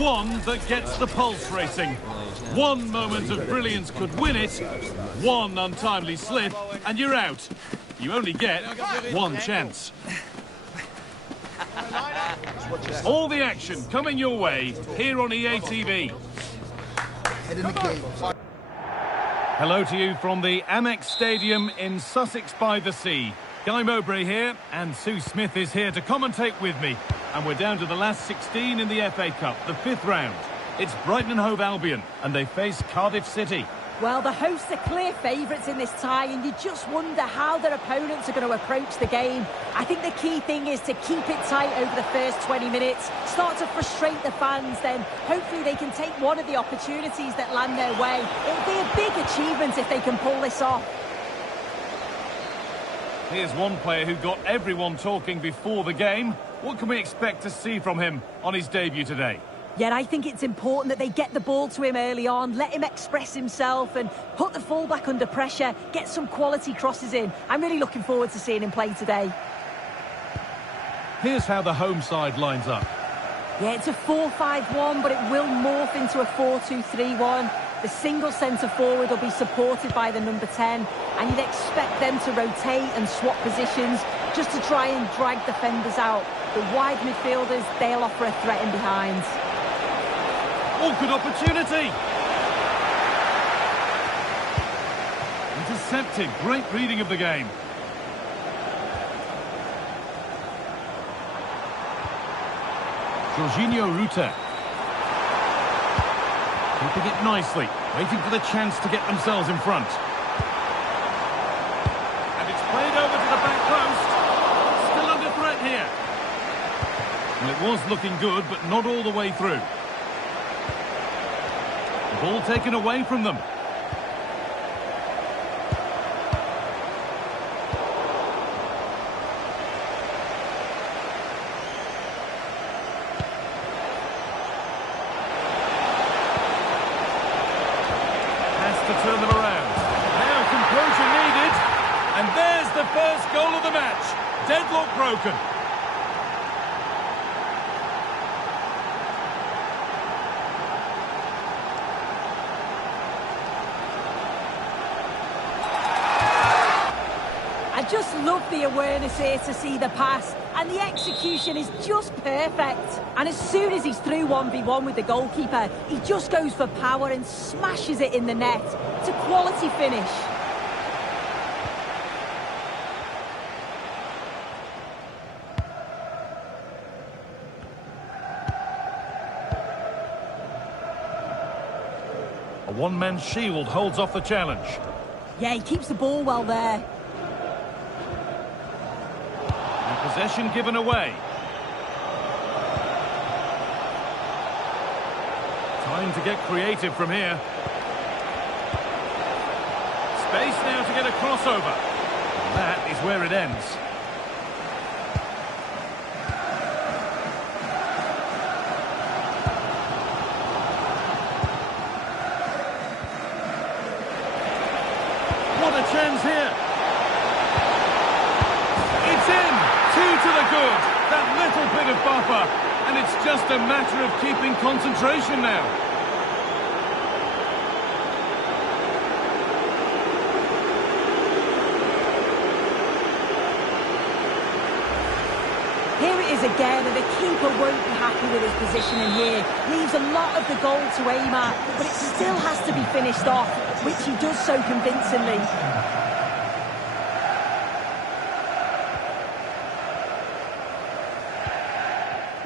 one that gets the pulse racing. One moment of brilliance could win it, one untimely slip, and you're out. You only get one chance. All the action coming your way here on EA TV. Hello to you from the Amex Stadium in Sussex by the Sea. Guy Mowbray here, and Sue Smith is here to commentate with me. And we're down to the last 16 in the FA Cup, the 5th round. It's Brighton and Hove Albion, and they face Cardiff City. Well, the hosts are clear favourites in this tie, and you just wonder how their opponents are going to approach the game. I think the key thing is to keep it tight over the first 20 minutes, start to frustrate the fans, then hopefully they can take one of the opportunities that land their way. It'll be a big achievement if they can pull this off. Here's one player who got everyone talking before the game. What can we expect to see from him on his debut today? Yeah, I think it's important that they get the ball to him early on, let him express himself and put the fullback under pressure, get some quality crosses in. I'm really looking forward to seeing him play today. Here's how the home side lines up. Yeah, it's a 4-5-1, but it will morph into a 4-2-3-1. The single centre-forward will be supported by the number 10, and you'd expect them to rotate and swap positions just to try and drag defenders out. The wide midfielders, they'll offer a threat in behind. Oh, good opportunity! Intercepted, great reading of the game. Jorginho Rutter. Keeping it nicely, waiting for the chance to get themselves in front. And it's played over to the back post. Still under threat here. Well, it was looking good, but not all the way through. The ball taken away from them. Turn them around. Now composure needed. And there's the first goal of the match. Deadlock broken. I just love the awareness here to see the pass, and the execution is just perfect. And as soon as he's through 1v1 with the goalkeeper, he just goes for power and smashes it in the net. It's a quality finish. A one-man shield holds off the challenge. Yeah, he keeps the ball well there. Possession given away. Time to get creative from here. Space now to get a crossover. That is where it ends. What a chance here. It's in. Two to the good, that little bit of buffer, and it's just a matter of keeping concentration now. Here it is again, and the keeper won't be happy with his positioning here. Leaves a lot of the goal to aim at, but it still has to be finished off, which he does so convincingly.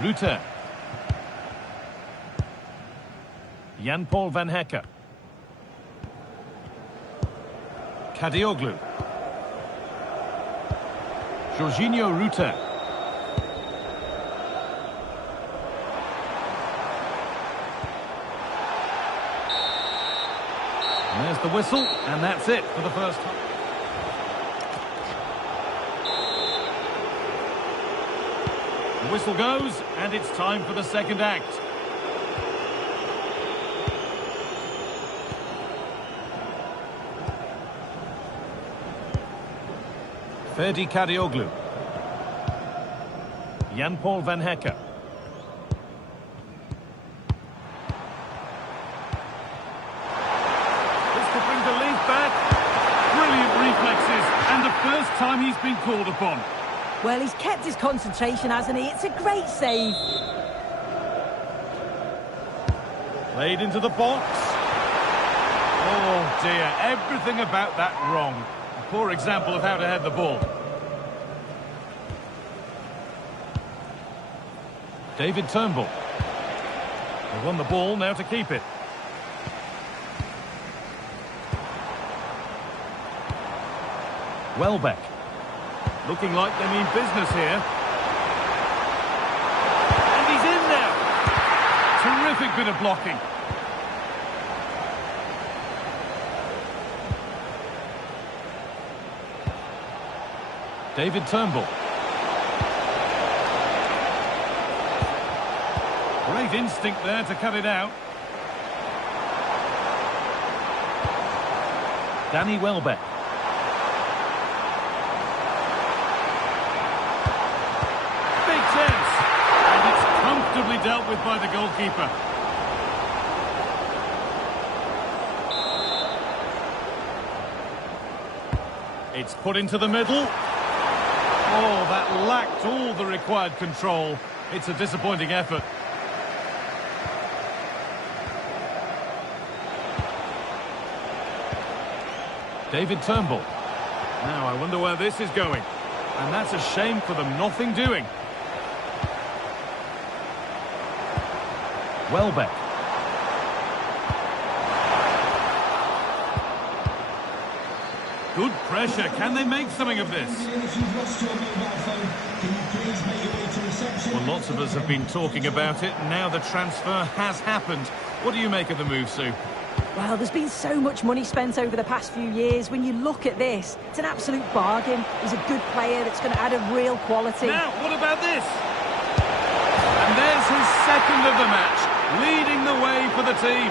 Rutter. Jan-Paul van Hekke. Kadioglu. Jorginho Rutter. And there's the whistle, and that's it for the first half. The whistle goes, and it's time for the second act. Ferdi Kadioglu. Jan-Paul van Hekke. time he's been called upon. Well, he's kept his concentration, hasn't he? It's a great save. Played into the box. Oh dear, everything about that wrong. A poor example of how to head the ball. David Turnbull. They won the ball, now to keep it. Welbeck. Looking like they mean business here. And he's in now. Terrific bit of blocking. David Turnbull. Great instinct there to cut it out. Danny Welbeck. Big chance. And it's comfortably dealt with by the goalkeeper. It's put into the middle. Oh, that lacked all the required control. It's a disappointing effort. David Turnbull. Now, I wonder where this is going. And that's a shame for them. Nothing doing. Welbeck. Good pressure. Can they make something of this? Well, lots of us have been talking about it. Now the transfer has happened. What do you make of the move, Sue? Well, there's been so much money spent over the past few years. When you look at this, it's an absolute bargain. He's a good player that's going to add a real quality. Now, what about this? And there's his second of the match, leading the way for the team.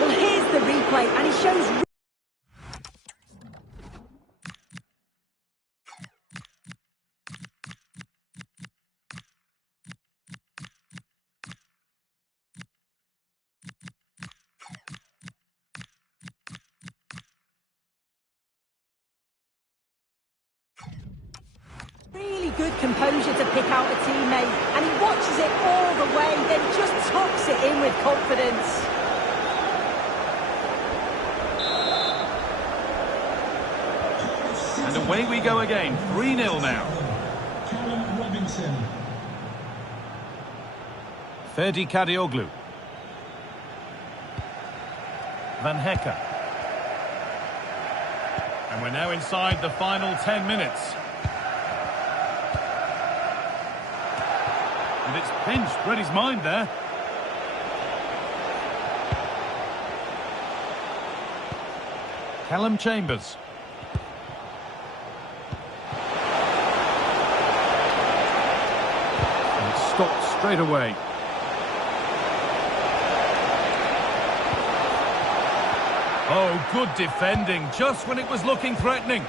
Well, here's the replay, and he shows... really good composure to pick out a teammate, and he watches it all the way, then just tucks it in with confidence. And away we go again, 3-0 now. Ferdi Kadioglu. Van Hecke. And we're now inside the final 10 minutes. And it's pinched Freddie's mind there. Callum Chambers. And it's stopped straight away. Oh, good defending, just when it was looking threatening.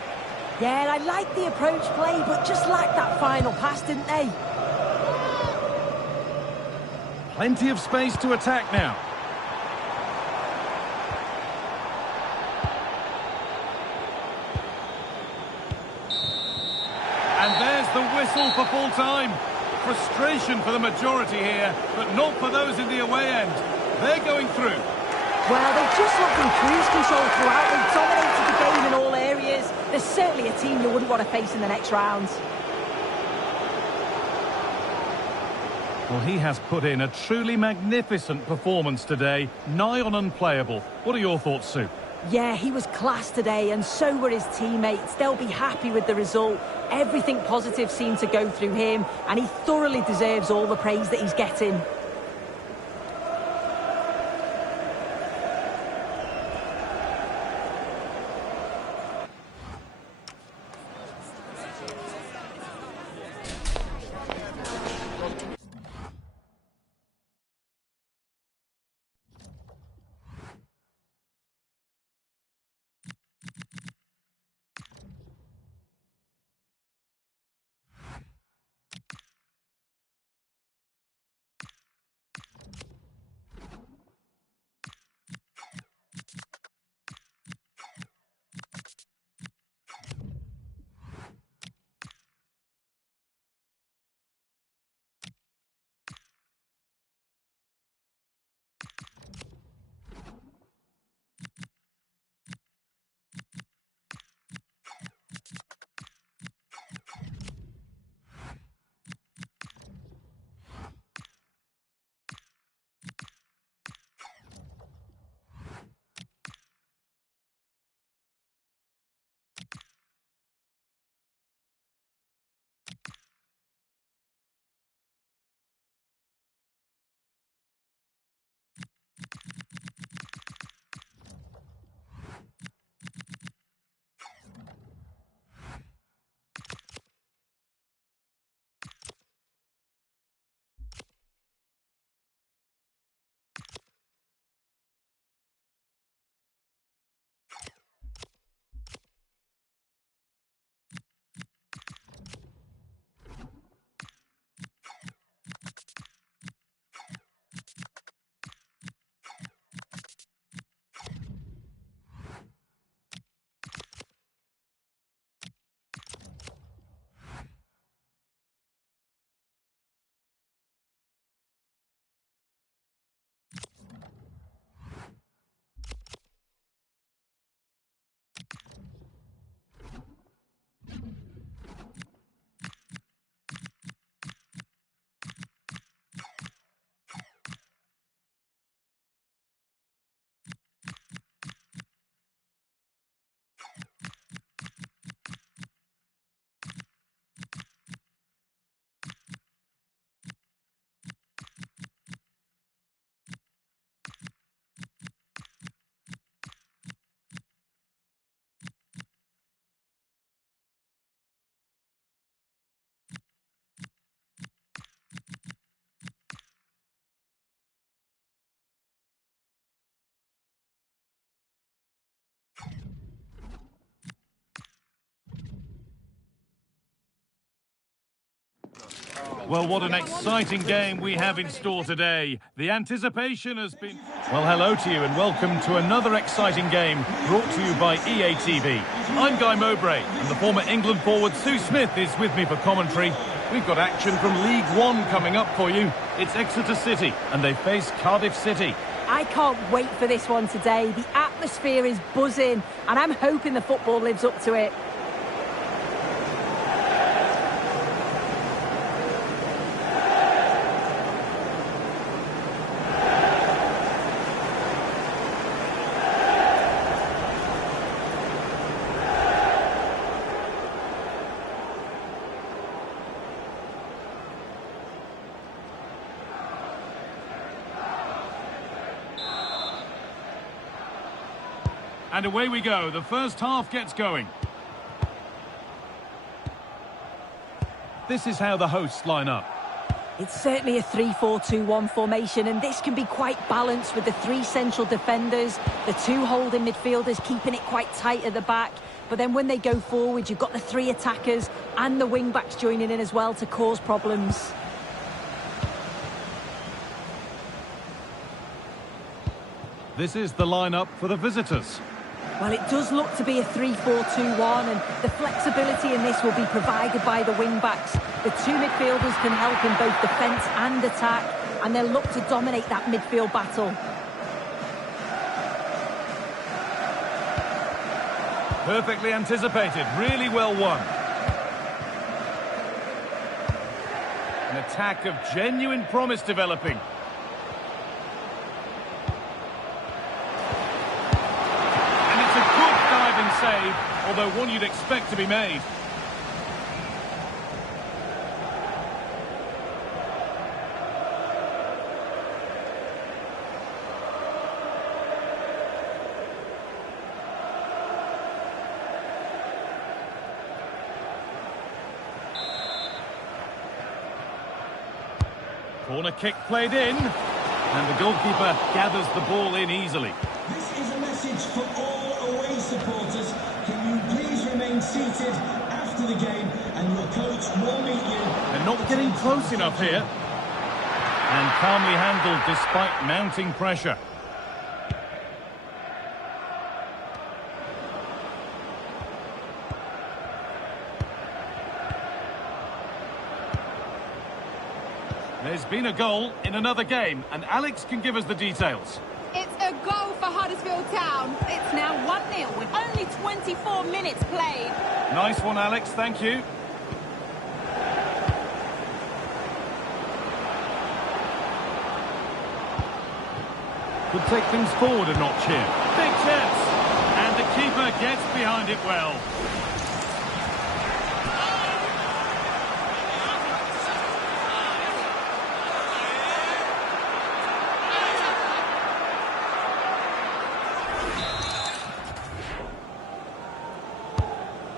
Yeah, I like the approach play, but just lacked that final pass, didn't they? Plenty of space to attack now. And there's the whistle for full time. Frustration for the majority here, but not for those in the away end. They're going through. Well, they've just looked in cruise control throughout. They've dominated the game in all areas. There's certainly a team you wouldn't want to face in the next round. Well, he has put in a truly magnificent performance today, nigh on unplayable. What are your thoughts, Sue? Yeah, he was class today, and so were his teammates. They'll be happy with the result. Everything positive seemed to go through him, and he thoroughly deserves all the praise that he's getting. Well, what an exciting game we have in store today. The anticipation has been... Well, hello to you and welcome to another exciting game brought to you by EA TV. I'm Guy Mowbray and the former England forward Sue Smith is with me for commentary. We've got action from League One coming up for you. It's Exeter City and they face Cardiff City. I can't wait for this one today. The atmosphere is buzzing and I'm hoping the football lives up to it. And away we go. The first half gets going. This is how the hosts line up. It's certainly a 3-4-2-1 formation, and this can be quite balanced with the three central defenders, the two holding midfielders keeping it quite tight at the back. But then when they go forward, you've got the three attackers and the wing-backs joining in as well to cause problems. This is the lineup for the visitors. Well, it does look to be a 3-4-2-1, and the flexibility in this will be provided by the wing-backs. The two midfielders can help in both defence and attack, and they'll look to dominate that midfield battle. Perfectly anticipated, really well won. An attack of genuine promise developing. Save, although one you'd expect to be made. Corner kick played in, and the goalkeeper gathers the ball in easily. This is a message for all away supporters. Can you please remain seated after the game and your coach will meet you. They're not getting close enough here. And calmly handled despite mounting pressure. There's been a goal in another game, and Alex can give us the details. It's a goal for Huddersfield Town. It's now 1-0 with only 24 minutes played. Nice one, Alex. Thank you. Could take things forward a notch here. Big chance. And the keeper gets behind it well.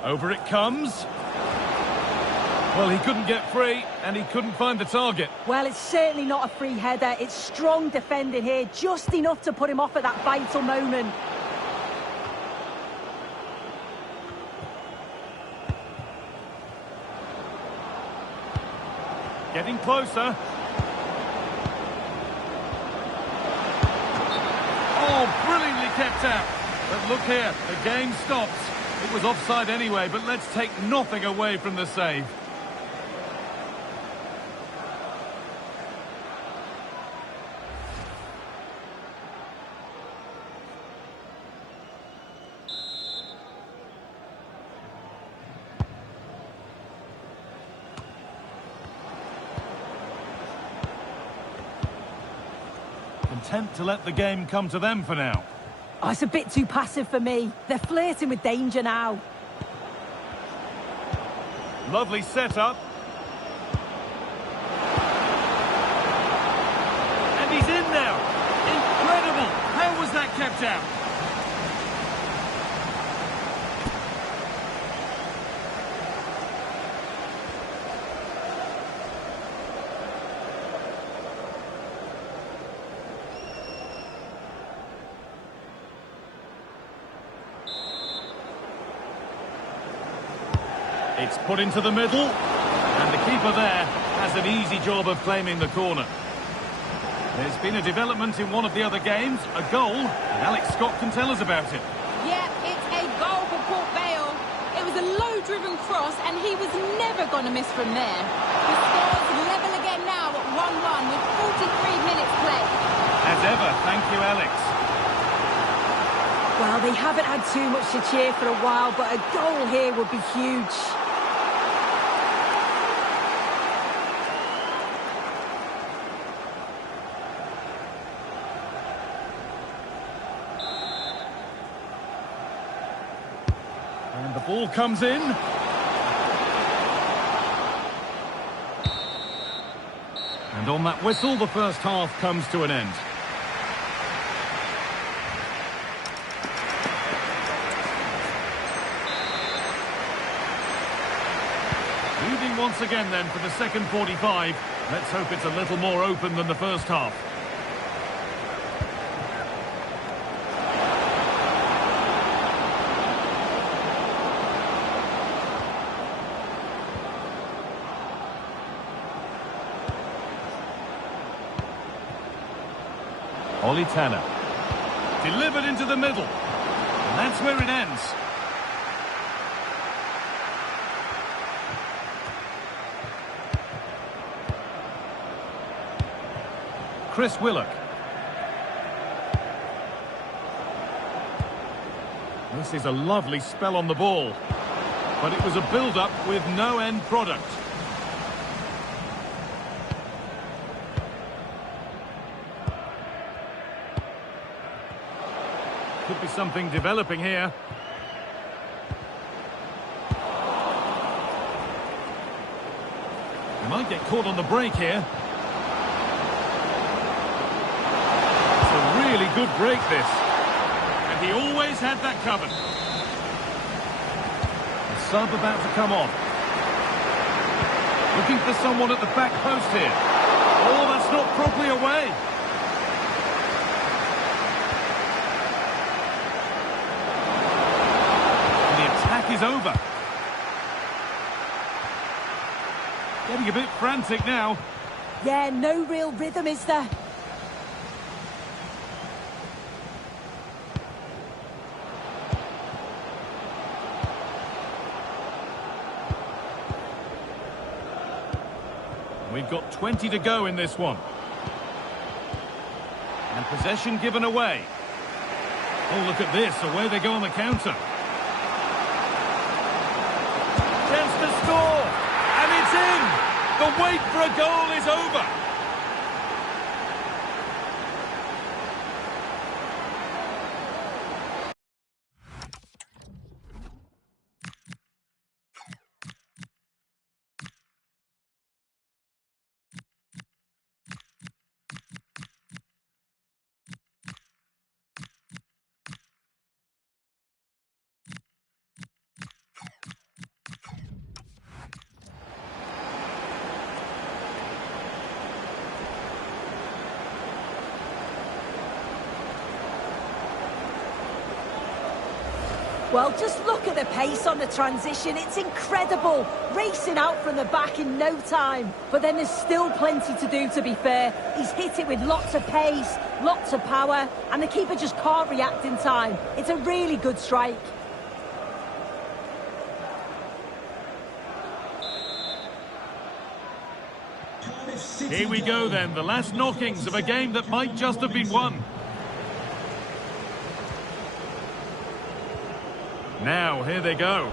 Over it comes. Well, he couldn't get free, and he couldn't find the target. Well, it's certainly not a free header. It's strong defending here, just enough to put him off at that vital moment. Getting closer. Oh, brilliantly kept out. But look here, the game stops. It was offside anyway, but let's take nothing away from the save. Content to let the game come to them for now. Oh, it's a bit too passive for me. They're flirting with danger now. Lovely setup. And he's in now. Incredible. How was that kept out? It's put into the middle, and the keeper there has an easy job of claiming the corner. There's been a development in one of the other games, a goal, and Alex Scott can tell us about it. Yeah, it's a goal for Port Vale. It was a low-driven cross, and he was never going to miss from there. The score's level again now at 1-1 with 43 minutes played. As ever, thank you, Alex. Well, they haven't had too much to cheer for a while, but a goal here would be huge. And the ball comes in. And on that whistle, the first half comes to an end. Moving once again then for the second 45. Let's hope it's a little more open than the first half. Ollie Tanner. Delivered into the middle. And that's where it ends. Chris Willock. This is a lovely spell on the ball. But it was a build-up with no end product. Could be something developing here. He might get caught on the break here. It's a really good break, this. And he always had that covered. The sub about to come on. Looking for someone at the back post here. Oh, that's not properly away. Is over. Getting a bit frantic now. Yeah, no real rhythm, is there? We've got 20 to go in this one. And possession given away. Oh, look at this. Away they go on the counter. Chance to score, and it's in! The wait for a goal is over! Well, just look at the pace on the transition. It's incredible. Racing out from the back in no time. But then there's still plenty to do, to be fair. He's hit it with lots of pace, lots of power, and the keeper just can't react in time. It's a really good strike. Here we go then, the last knockings of a game that might just have been won. Now, here they go.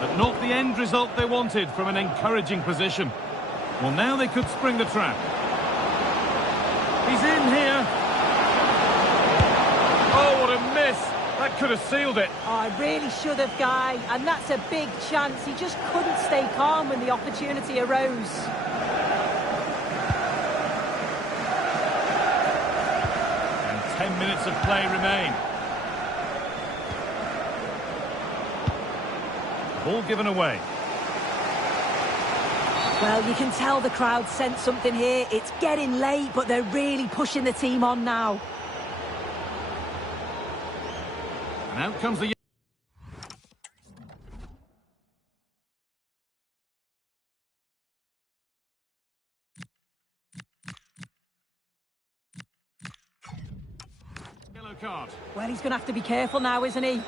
But not the end result they wanted from an encouraging position. Well, now they could spring the trap. He's in here. Oh, what a miss. That could have sealed it. Oh, I really should have, Guy. And that's a big chance. He just couldn't stay calm when the opportunity arose. And 10 minutes of play remain. Ball given away. Well, you can tell the crowd sensed something here. It's getting late, but they're really pushing the team on now. And out comes the... Yellow card. Well, he's going to have to be careful now, isn't he?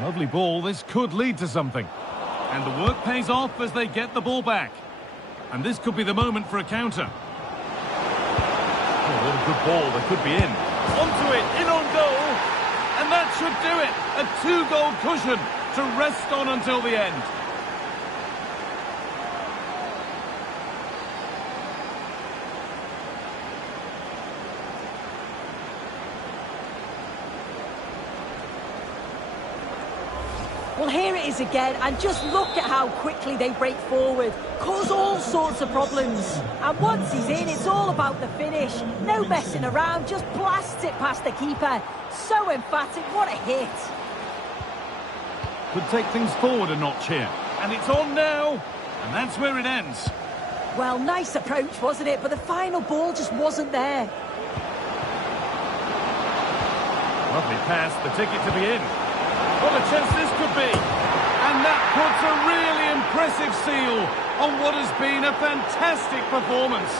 Lovely ball, this could lead to something. And the work pays off as they get the ball back. And this could be the moment for a counter. Oh, what a good ball, they could be in. Onto it, in on goal. And that should do it. A 2-goal cushion to rest on until the end. Well, here it is again, and just look at how quickly they break forward, cause all sorts of problems. And once he's in, it's all about the finish. No messing around, just blasts it past the keeper. So emphatic, what a hit. Could take things forward a notch here. And it's on now, and that's where it ends. Well, nice approach, wasn't it? But the final ball just wasn't there. Lovely pass, the ticket to be in. What a chance this could be. And that puts a really impressive seal on what has been a fantastic performance.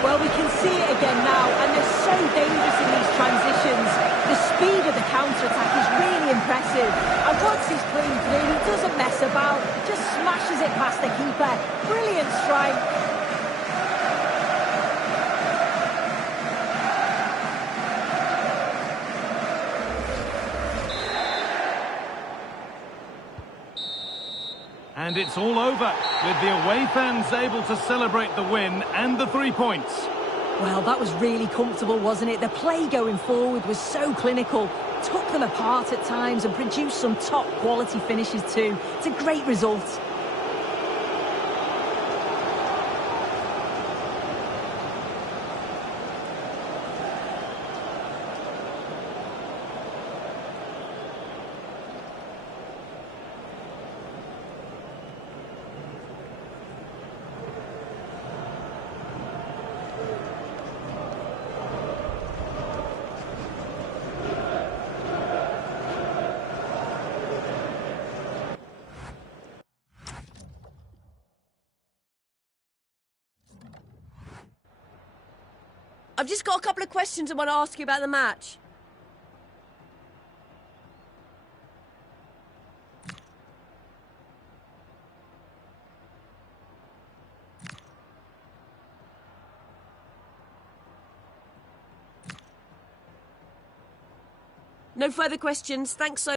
Well, we can see it again now, and they're so dangerous in these transitions. The speed of the counter-attack is really impressive. And once he's clean through, he doesn't mess about, just smashes it past the keeper. Brilliant strike. And it's all over, with the away fans able to celebrate the win and the 3 points. Well, that was really comfortable, wasn't it? The play going forward was so clinical, took them apart at times and produced some top-quality finishes too. It's a great result. I've just got a couple of questions I want to ask you about the match. No further questions. Thanks so much.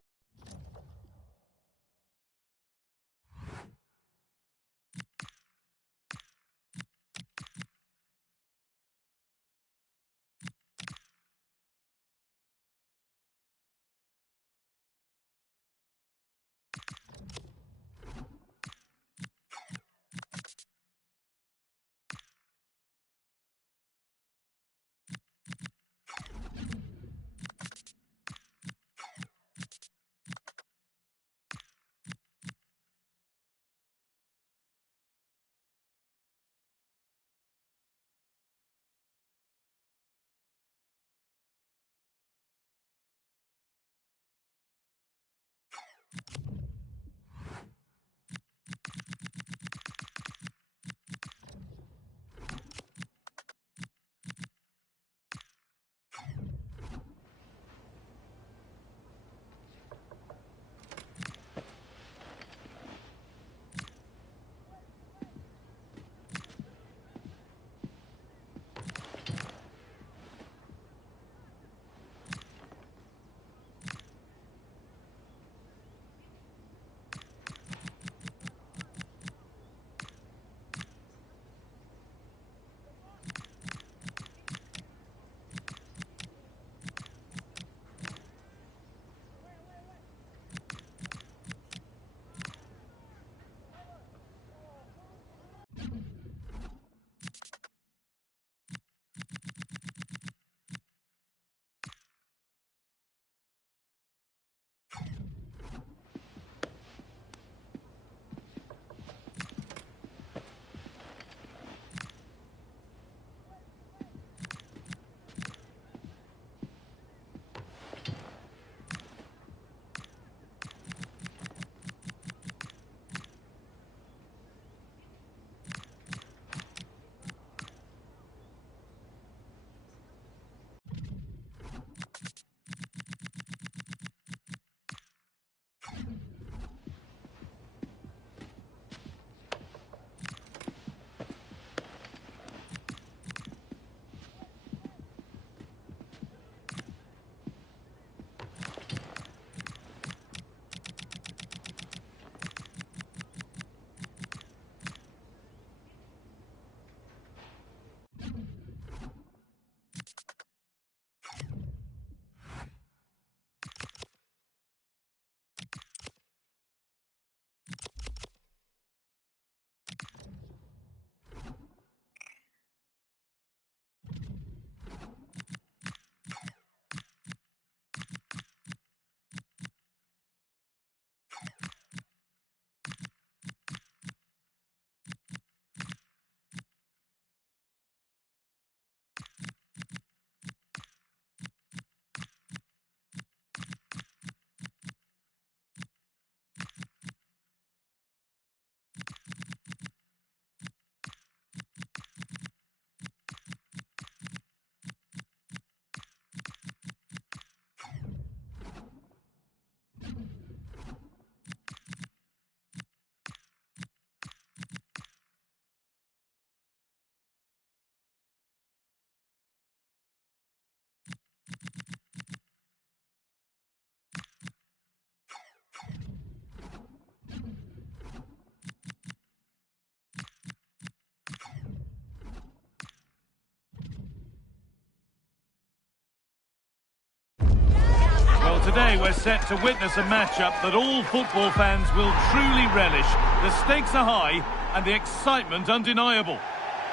today we're set to witness a matchup that all football fans will truly relish. The stakes are high and the excitement undeniable.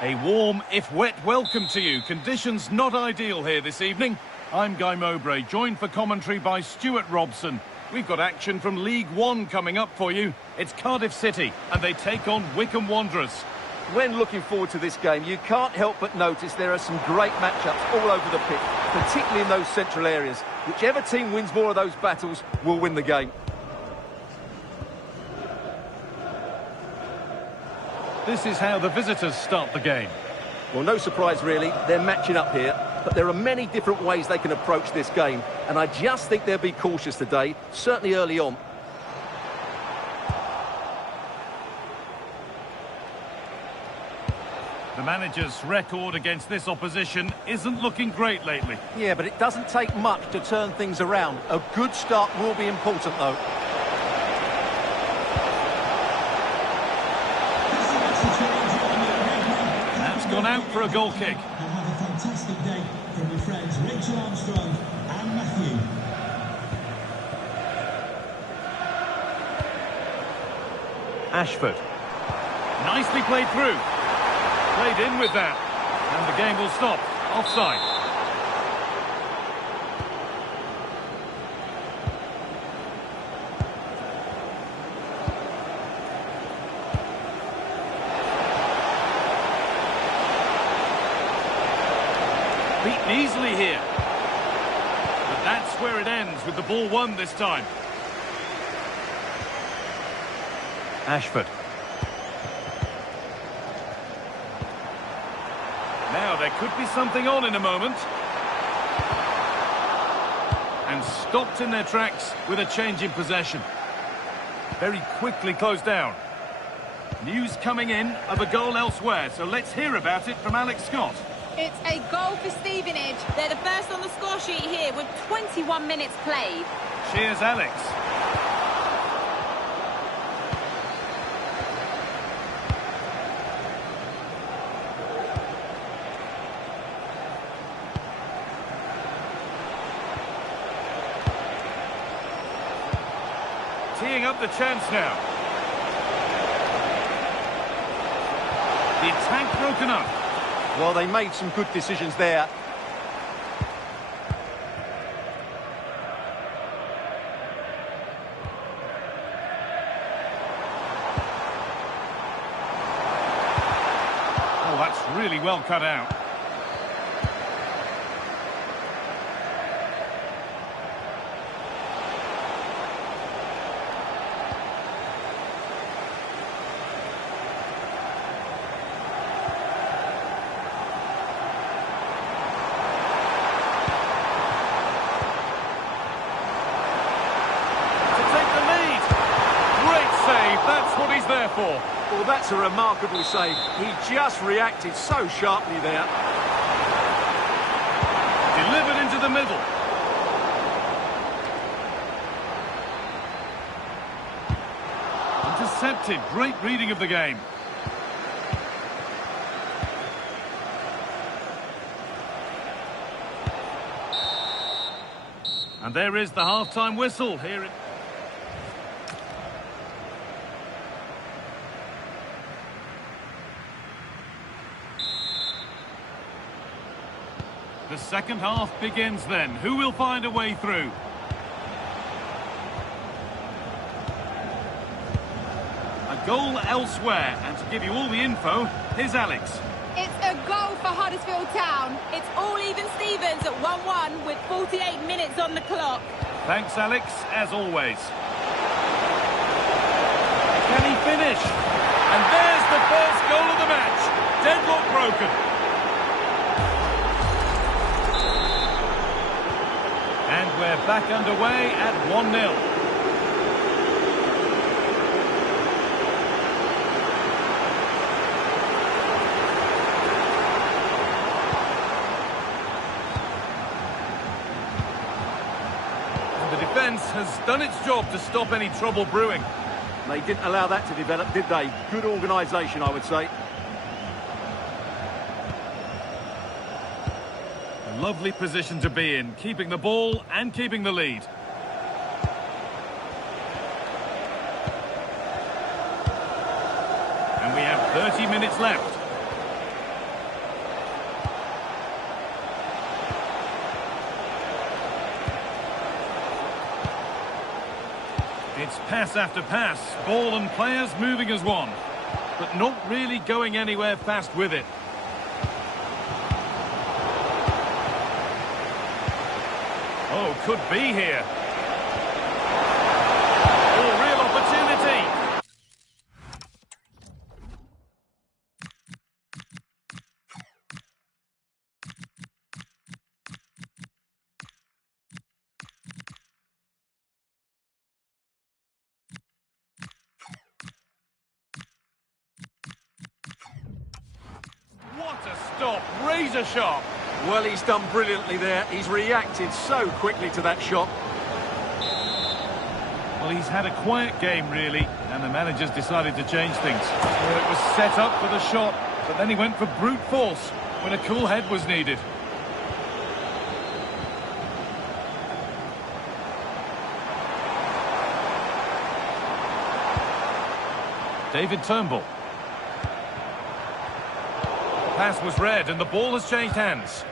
A warm, if wet, welcome to you. Conditions not ideal here this evening. I'm Guy Mowbray, joined for commentary by Stuart Robson. We've got action from League One coming up for you. It's Cardiff City, and they take on Wycombe Wanderers. When looking forward to this game, you can't help but notice there are some great matchups all over the pitch, particularly in those central areas. Whichever team wins more of those battles will win the game. This is how the visitors start the game. Well, no surprise really, they're matching up here, but there are many different ways they can approach this game, and I just think they'll be cautious today, certainly early on. The manager's record against this opposition isn't looking great lately. Yeah, but it doesn't take much to turn things around. A good start will be important, though. That's gone out for a goal kick. And have a fantastic day from your friends Rachel Armstrong and Matthew. Ashford. Nicely played through. Played in with that. And the game will stop. Offside. Beaten easily here. But that's where it ends, with the ball won this time. Ashford. Now there could be something on in a moment. And stopped in their tracks with a change in possession. Very quickly closed down. News coming in of a goal elsewhere, so let's hear about it from Alex Scott. It's a goal for Stevenage. They're the first on the score sheet here with 21 minutes played. Cheers, Alex. Teeing up the chance now. The attack broken up. Well, they made some good decisions there. Oh, that's really well cut out. For. Well, that's a remarkable save. He just reacted so sharply there. Delivered into the middle. Intercepted. Great reading of the game. And there is the half-time whistle. Here it... The second half begins then. Who will find a way through? A goal elsewhere. And to give you all the info, here's Alex. It's a goal for Huddersfield Town. It's all even Stevens at 1-1 with 48 minutes on the clock. Thanks, Alex, as always. Can he finish? And there's the first goal of the match. Deadlock broken. And we're back underway at 1-0. The defence has done its job to stop any trouble brewing. They didn't allow that to develop, did they? Good organisation, I would say. A lovely position to be in, keeping the ball and keeping the lead. And we have 30 minutes left. It's pass after pass, ball and players moving as one, but not really going anywhere fast with it. Oh, could be here. Oh, real opportunity. What a stop, razor sharp. Well, he's done brilliantly there. He's reacted so quickly to that shot. Well, he's had a quiet game, really, and the manager's decided to change things. Well, it was set up for the shot, but then he went for brute force when a cool head was needed. David Turnbull. The pass was read, and the ball has changed hands.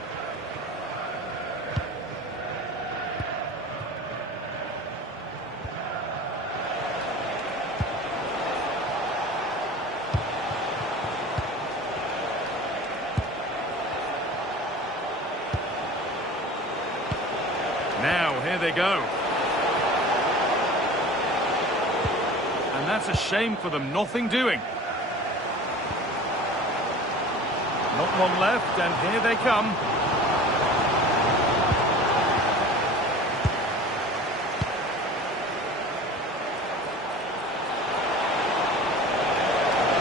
Now, here they go. And that's a shame for them, nothing doing. Not long left, and here they come.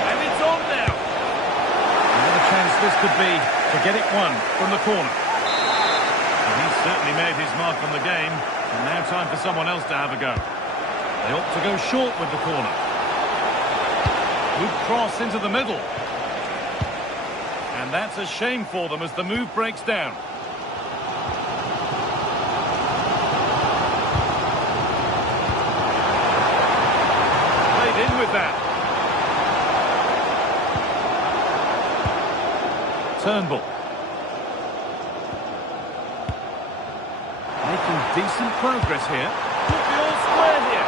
And it's on now. Another chance this could be to get it won from the corner. He's certainly made his mark on the game, and now time for someone else to have a go. They opt to go short with the corner. Good cross into the middle. And that's a shame for them as the move breaks down. Played in with that. Turnbull. Making decent progress here. Could be all square here.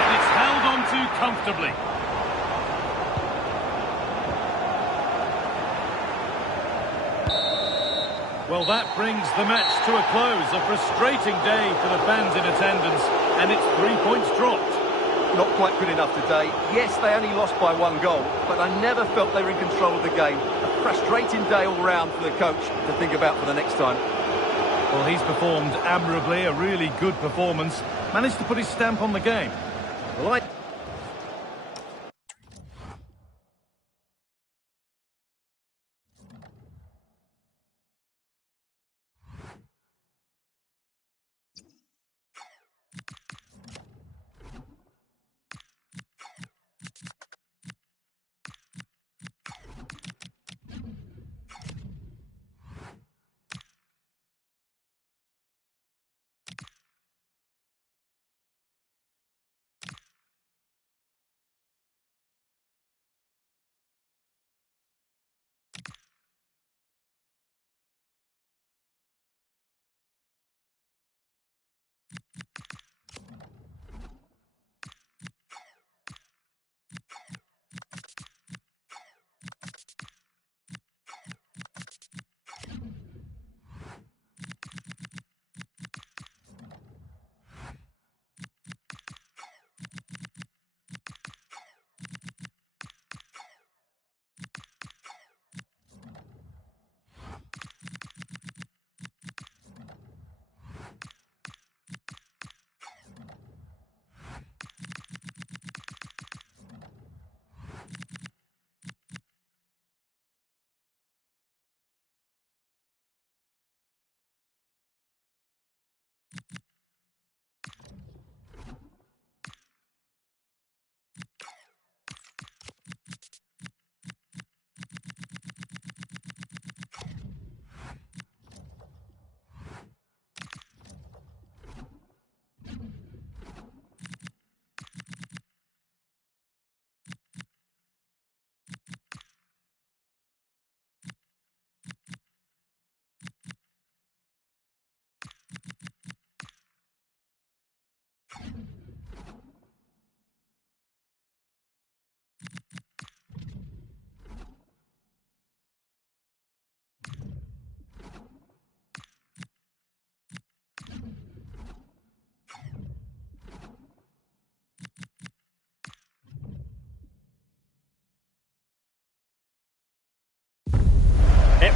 And it's held on to comfortably. Well, that brings the match to a close. A frustrating day for the fans in attendance. And it's 3 points dropped. Not quite good enough today. Yes, they only lost by 1 goal, but I never felt they were in control of the game. A frustrating day all round for the coach to think about for the next time. Well, he's performed admirably, a really good performance. Managed to put his stamp on the game. Well,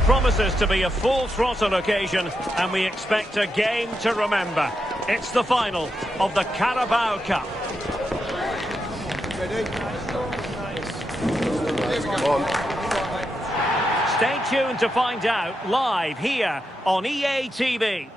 promises to be a full-throttle occasion, and we expect a game to remember. It's the final of the Carabao Cup. Ready? Stay tuned to find out live here on EA TV.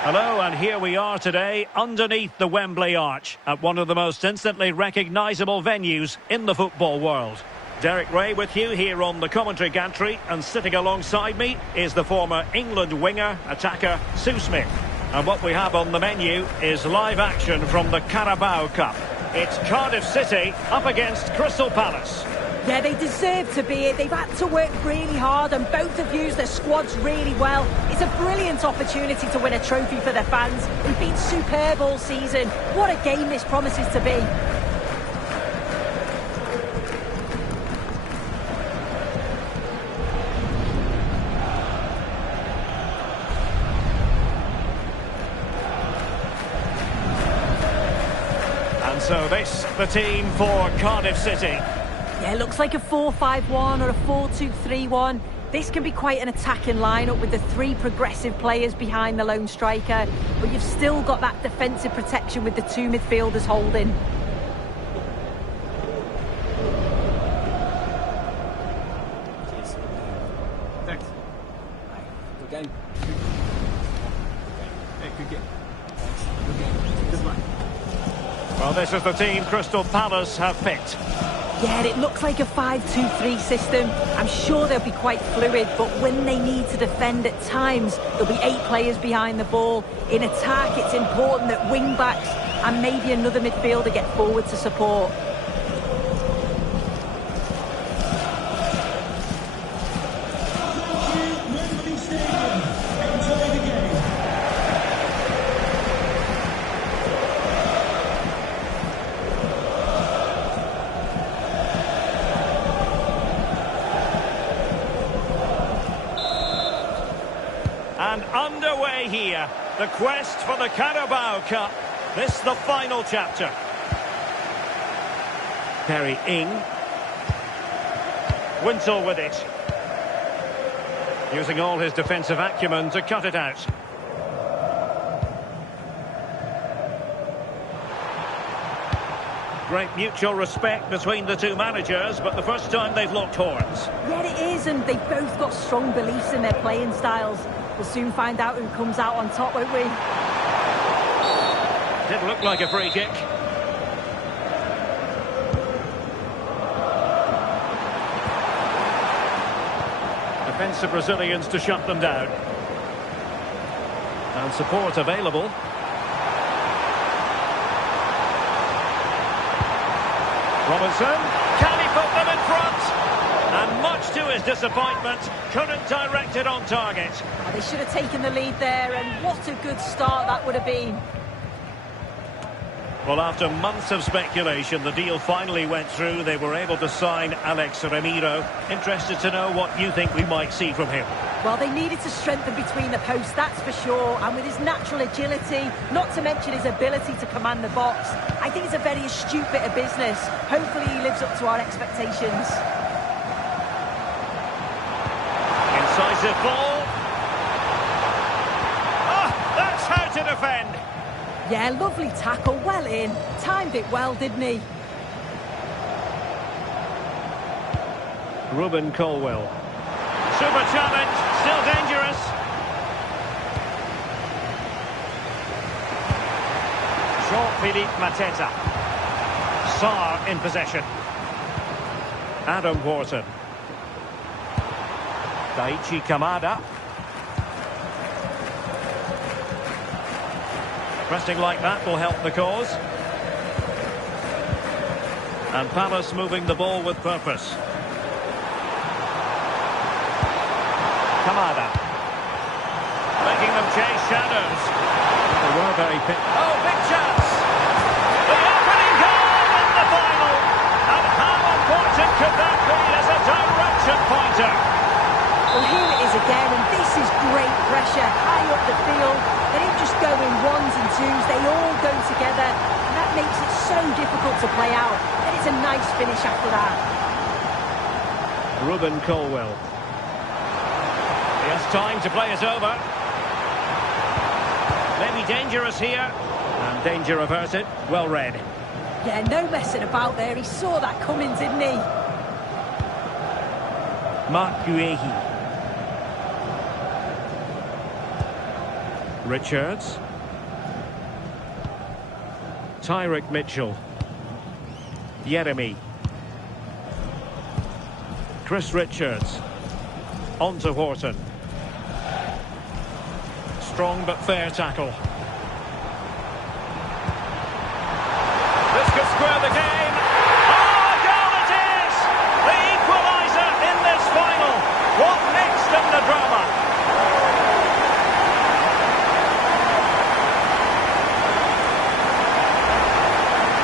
Hello, and here we are today underneath the Wembley Arch at one of the most instantly recognisable venues in the football world. Derek Ray with you here on the commentary gantry, and sitting alongside me is the former England winger, attacker Sue Smith. And what we have on the menu is live action from the Carabao Cup. It's Cardiff City up against Crystal Palace. Yeah, they deserve to be it. They've had to work really hard and both have used their squads really well. It's a brilliant opportunity to win a trophy for their fans. They've been superb all season. What a game this promises to be. And so this, the team for Cardiff City. Yeah, it looks like a 4-5-1 or a 4-2-3-1. This can be quite an attacking lineup with the three progressive players behind the lone striker, but you've still got that defensive protection with the two midfielders holding. Thanks. Good game. Good game. Thanks. Good game. Good luck. Well, this is the team Crystal Palace have picked. Yeah, it looks like a 5-2-3 system. I'm sure they'll be quite fluid, but when they need to defend at times, there'll be 8 players behind the ball. In attack, it's important that wing-backs and maybe another midfielder get forward to support. Wembley Stadium. Enjoy the game. And underway here, the quest for the Carabao Cup. This the final chapter. Perry Ing. Wintle with it. Using all his defensive acumen to cut it out. Great mutual respect between the two managers, but the first time they've locked horns. Yeah, it is, and they've both got strong beliefs in their playing styles. We'll soon find out who comes out on top, won't we? Didn't look like a free kick. Defensive Brazilians to shut them down. And support available. Robinson, can he put them in front? And much to his disappointment, couldn't direct it on target. Oh, they should have taken the lead there, and what a good start that would have been. Well, after months of speculation, the deal finally went through. They were able to sign Alex Ramiro. Interested to know what you think we might see from him. Well, they needed to strengthen between the posts, that's for sure. And with his natural agility, not to mention his ability to command the box, I think it's a very astute bit of business. Hopefully he lives up to our expectations. Incisive ball. Ah, that's how to defend. Yeah, lovely tackle, well in. Timed it well, didn't he? Rubin Colwill. Super challenge, still dangerous. Jean-Philippe Mateta. Sarr in possession. Adam Wharton. Daichi Kamada. Pressing like that will help the cause. And Palace moving the ball with purpose. Kamada. Making them chase shadows. They were very big. Oh, big chance! The opening goal in the final! And how important could that be as a direction pointer? Well, here it is again, and this is great pressure, high up the field. They don't just go in ones and twos, they all go together, and that makes it so difficult to play out. And it's a nice finish after that. Rubin Colwill. He has time to play it over. Maybe dangerous here. And danger averted. Well read. Yeah, no messing about there. He saw that coming, didn't he? Mark McGuinness. Richards. Tyrick Mitchell. Yeremy. Chris Richards. On to Horton. Strong but fair tackle. This could square the game. Oh, a goal it is! The equaliser in this final. What next in the drama?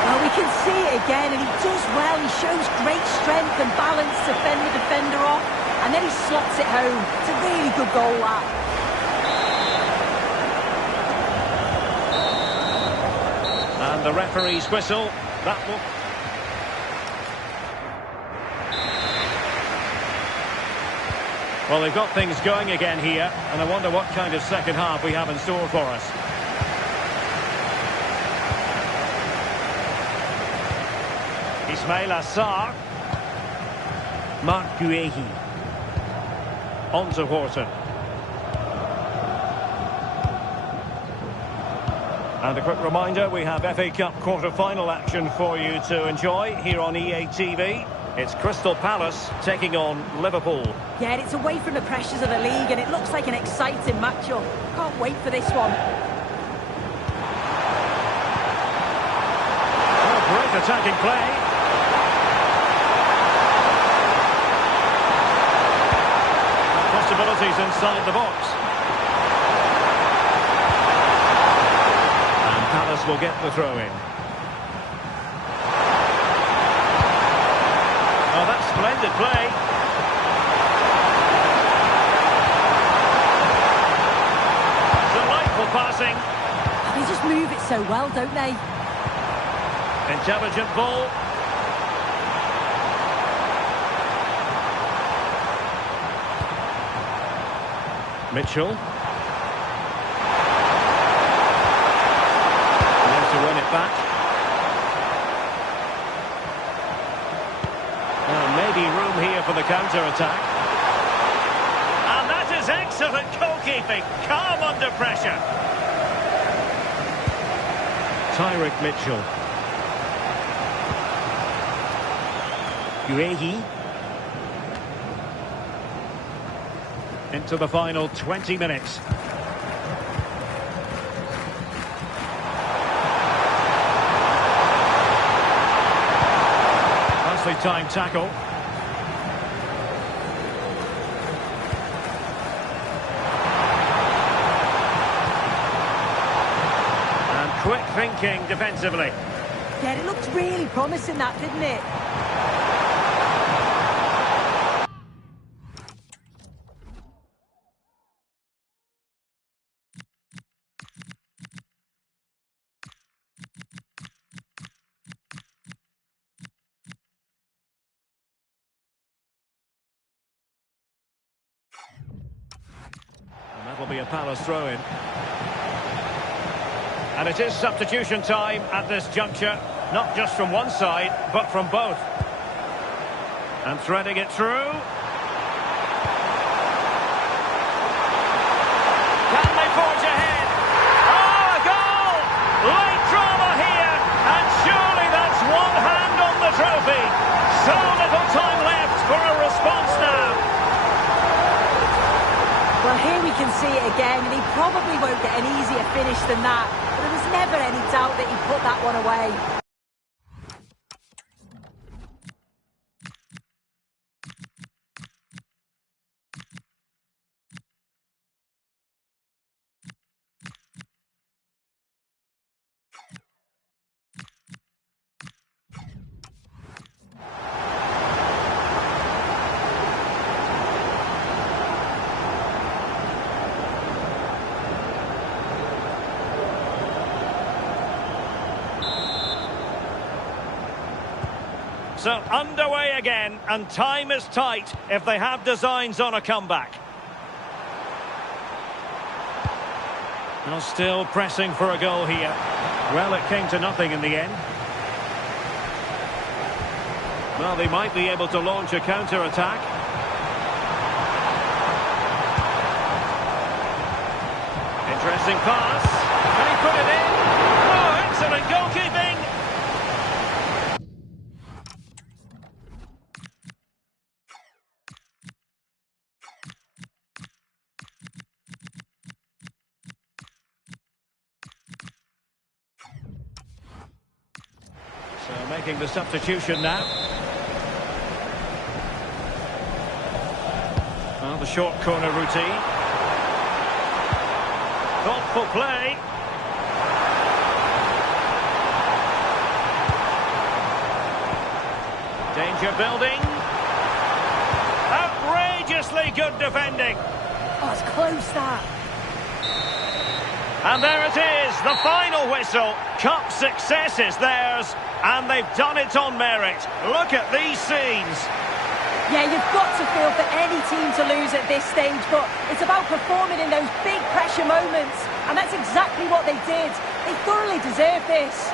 Well, we can see it again, and he does well. He shows great strength and balance to fend the defender off, and then he slots it home. It's a really good goal, that. And the referee's whistle. That will... Well, they've got things going again here, and I wonder what kind of second half we have in store for us. Ismail Assar. Mark McGuinness. On to Horton. And a quick reminder, we have FA Cup quarter-final action for you to enjoy here on EA TV. It's Crystal Palace taking on Liverpool. Yeah, and it's away from the pressures of the league, and it looks like an exciting matchup. Can't wait for this one. Oh, great attacking play. Possibilities inside the box. Palace will get the throw-in. Oh, that's splendid play. Delightful passing. They just move it so well, don't they? Intelligent ball. Mitchell. To win it back. Maybe room here for the counter-attack. And that is excellent goalkeeping. Calm under pressure. Tyrick Mitchell. Guehi. Into the final 20 minutes. Time tackle. And quick thinking defensively. Yeah, it looked really promising, that, didn't it? Will be a Palace throw-in. And it is substitution time at this juncture, not just from one side, but from both. And threading it through. Can they forge ahead? Oh, a goal! Late drama here, and surely that's one hand on the trophy. So little time left for a response now. Well, here we can see it again, and he probably won't get an easier finish than that. But there was never any doubt that he put that one away. So underway again, and time is tight if they have designs on a comeback. Now still pressing for a goal here. Well, it came to nothing in the end. Well, they might be able to launch a counter-attack. Interesting pass. Can he put it in? Oh, excellent goalkeeping! So making the substitution now. Well, the short corner routine. Thoughtful play. Danger building. Outrageously good defending. Oh, it's close, that. And there it is, the final whistle. Cup success is theirs, and they've done it on merit. Look at these scenes. Yeah, you've got to feel for any team to lose at this stage, but it's about performing in those big pressure moments, and that's exactly what they did. They thoroughly deserve this.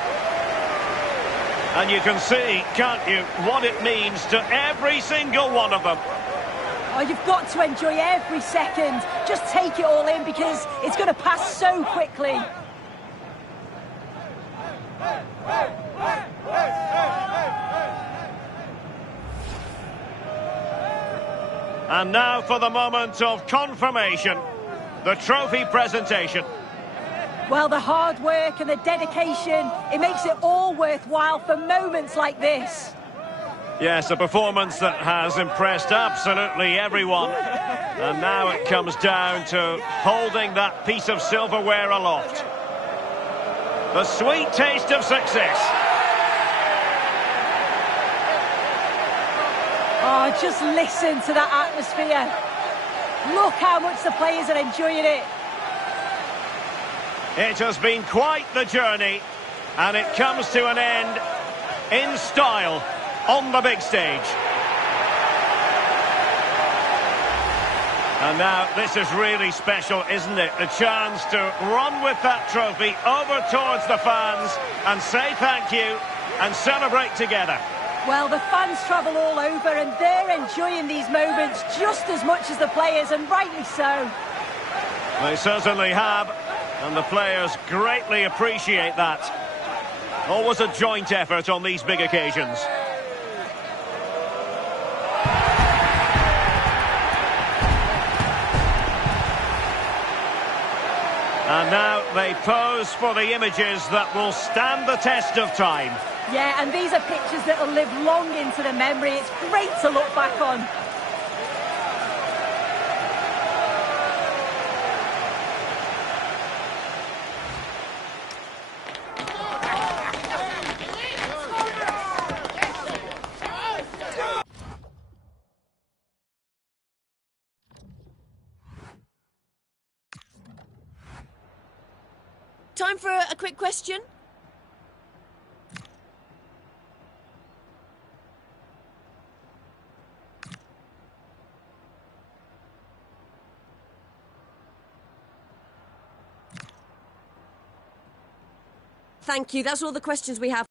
And you can see, can't you, what it means to every single one of them. Oh, you've got to enjoy every second. Just take it all in, because it's going to pass so quickly. And now for the moment of confirmation, the trophy presentation. Well, the hard work and the dedication, it makes it all worthwhile for moments like this. Yes, a performance that has impressed absolutely everyone. And now it comes down to holding that piece of silverware aloft. The sweet taste of success. Oh, just listen to that atmosphere. Look how much the players are enjoying it. It has been quite the journey, and it comes to an end in style on the big stage. And now this is really special, isn't it? The chance to run with that trophy over towards the fans and say thank you and celebrate together. Well, the fans travel all over, and they're enjoying these moments just as much as the players, and rightly so. They certainly have, and the players greatly appreciate that. Always a joint effort on these big occasions. And now they pose for the images that will stand the test of time. Yeah, and these are pictures that will live long into the memory. It's great to look back on. Time for a quick question. Thank you. That's all the questions we have.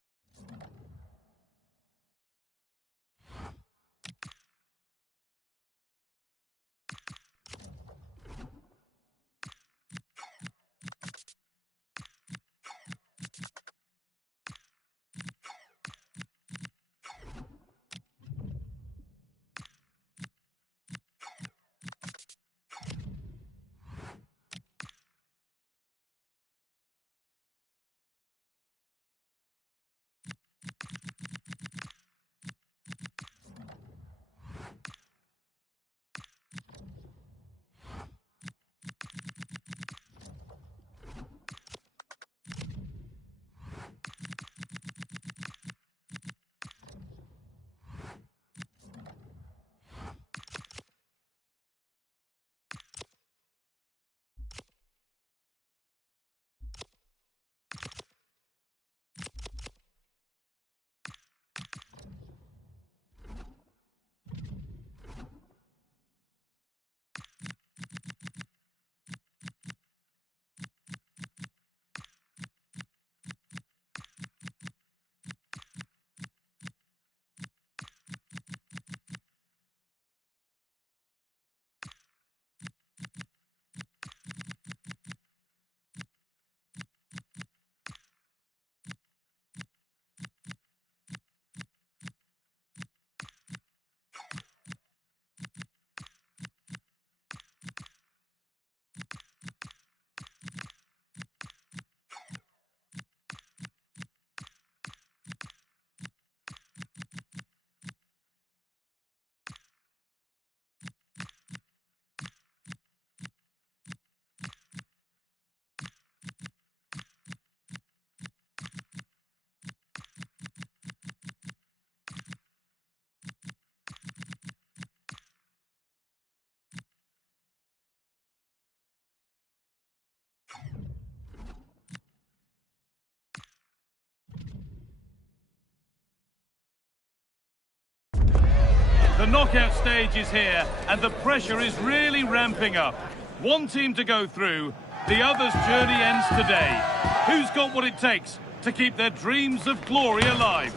The knockout stage is here, and the pressure is really ramping up. One team to go through, the other's journey ends today. Who's got what it takes to keep their dreams of glory alive?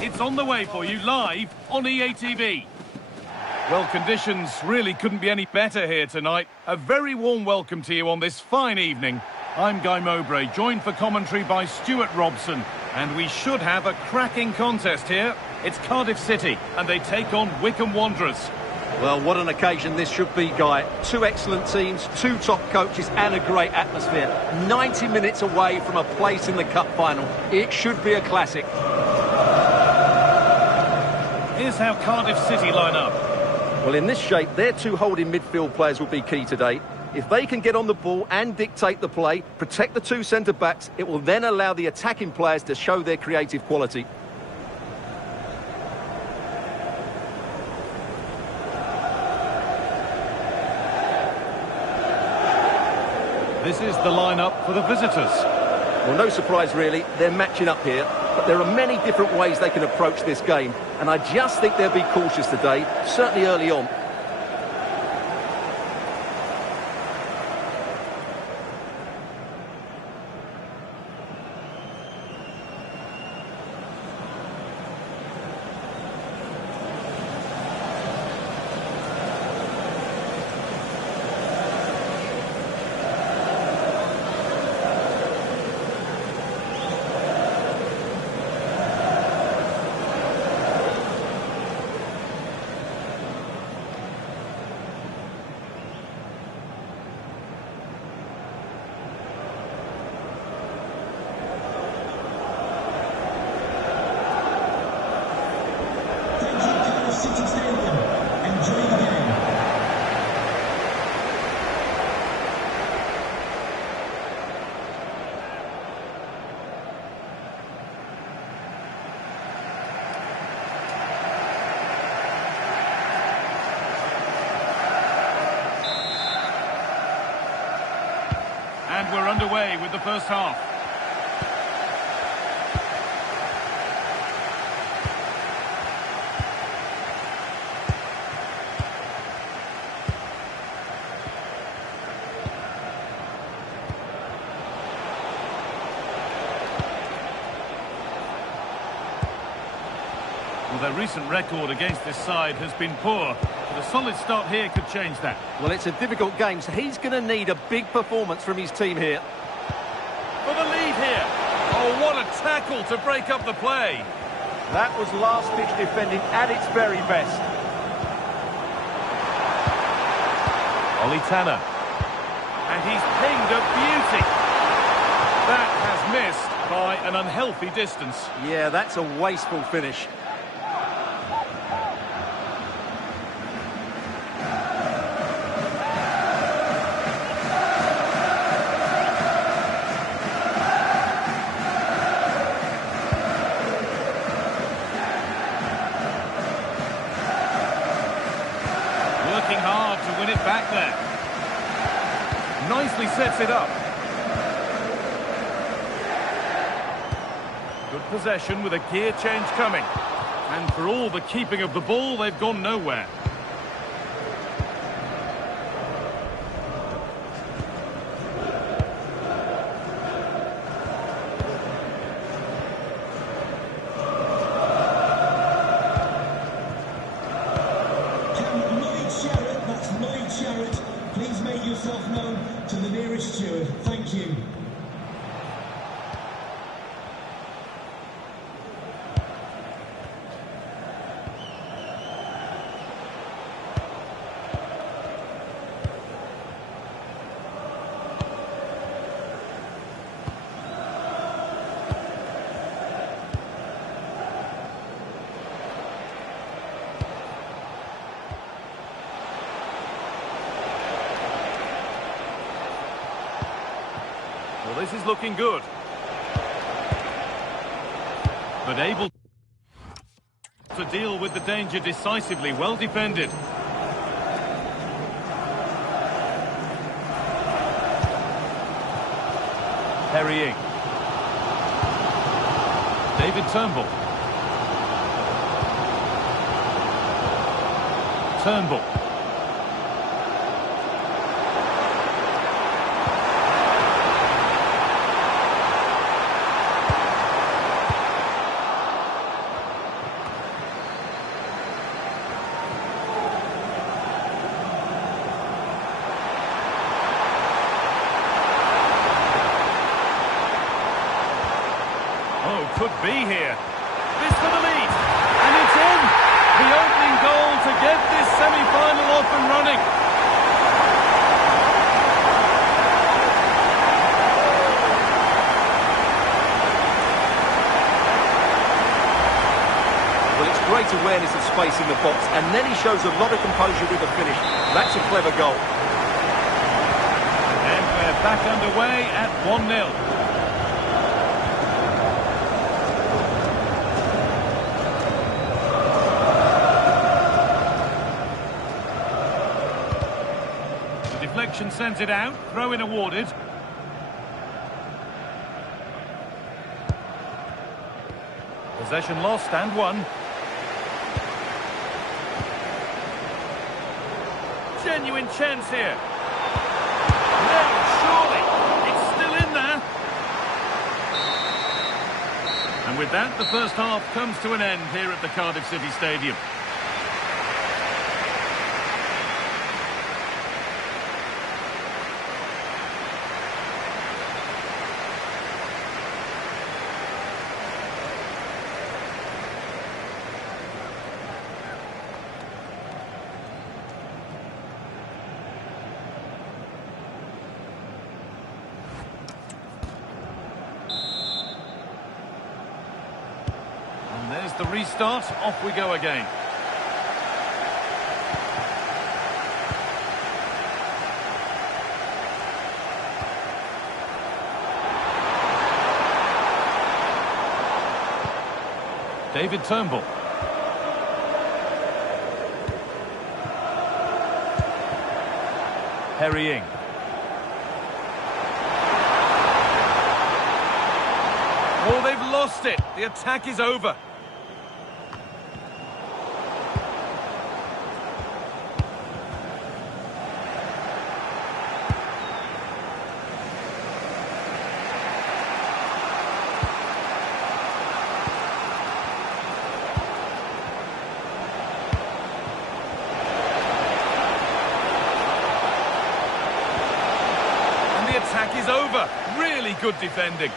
It's on the way for you live on EATV. Well, conditions really couldn't be any better here tonight. A very warm welcome to you on this fine evening. I'm Guy Mowbray, joined for commentary by Stuart Robson. And we should have a cracking contest here. It's Cardiff City, and they take on Wycombe Wanderers. Well, what an occasion this should be, Guy. Two excellent teams, two top coaches and a great atmosphere. 90 minutes away from a place in the cup final. It should be a classic. Here's how Cardiff City line up. Well, in this shape, their two holding midfield players will be key today. If they can get on the ball and dictate the play, protect the two centre-backs, it will then allow the attacking players to show their creative quality. This is the lineup for the visitors. Well, no surprise really, they're matching up here, but there are many different ways they can approach this game, and I just think they'll be cautious today, certainly early on. And we're underway with the first half. Well, their recent record against this side has been poor. But a solid start here could change that. Well, it's a difficult game, so he's going to need a big performance from his team here. For the lead here. Oh, what a tackle to break up the play. That was last-pitch defending at its very best. Ollie Tanner. And he's pinged a beauty. That has missed by an unhealthy distance. Yeah, that's a wasteful finish. Working hard to win it back there. Nicely sets it up. Good possession with a gear change coming. And for all the keeping of the ball, they've gone nowhere. Please make yourself known to the nearest steward. Thank you. Well, this is looking good. But able to deal with the danger decisively. Well defended. Perrying. David Turnbull. Turnbull. Could be here. This for the lead. And it's in. The opening goal to get this semi-final off and running. Well, it's great awareness of space in the box, and then he shows a lot of composure with the finish. That's a clever goal. And we're back underway at 1-0. Deflection sends it out, throw-in awarded. Possession lost and won. Genuine chance here. No, surely. It's still in there. And with that, the first half comes to an end here at the Cardiff City Stadium. There's the restart, off we go again. David Turnbull. Harrying. Oh, they've lost it. The attack is over. Attack is over. Really good defending.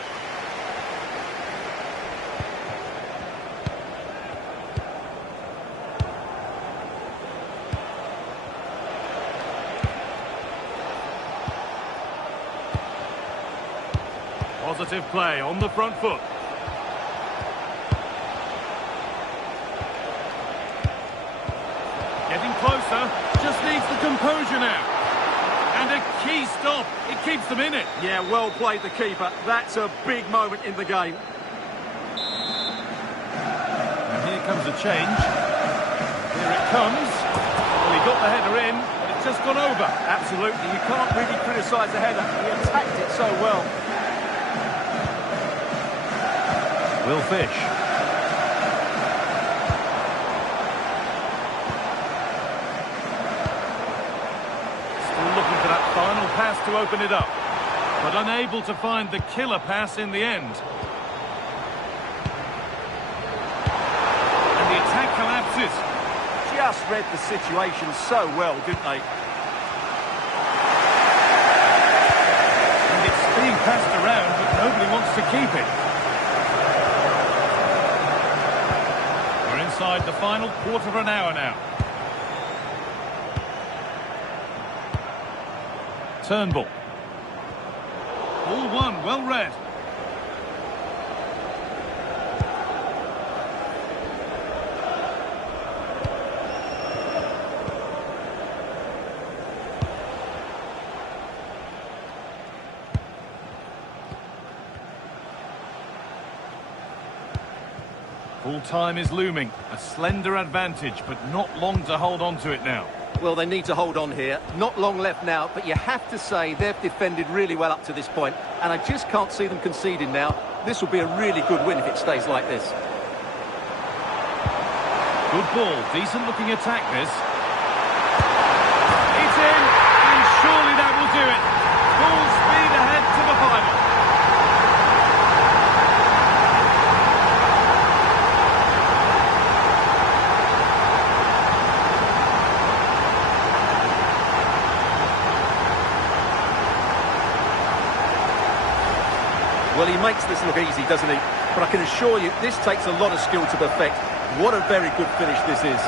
Positive play on the front foot. Getting closer. Just needs the composure now. And a key stop. It keeps them in it. Yeah, well played, the keeper. That's a big moment in the game. And here comes a change. Here it comes. Well, he got the header in, but it's just gone over. Absolutely. You can't really criticise the header. He attacked it so well. Will Fish. Final pass to open it up, but unable to find the killer pass in the end. And the attack collapses. Just read the situation so well, didn't they? And it's being passed around, but nobody wants to keep it. We're inside the final quarter of an hour now. Turnbull. All one, well read. Full time is looming. A slender advantage, but not long to hold on to it now. Well, they need to hold on here. Not long left now, but you have to say they've defended really well up to this point, and I just can't see them conceding now. This will be a really good win if it stays like this. Good ball, decent looking attack this. Well, he makes this look easy, doesn't he? But I can assure you, this takes a lot of skill to perfect. What a very good finish this is.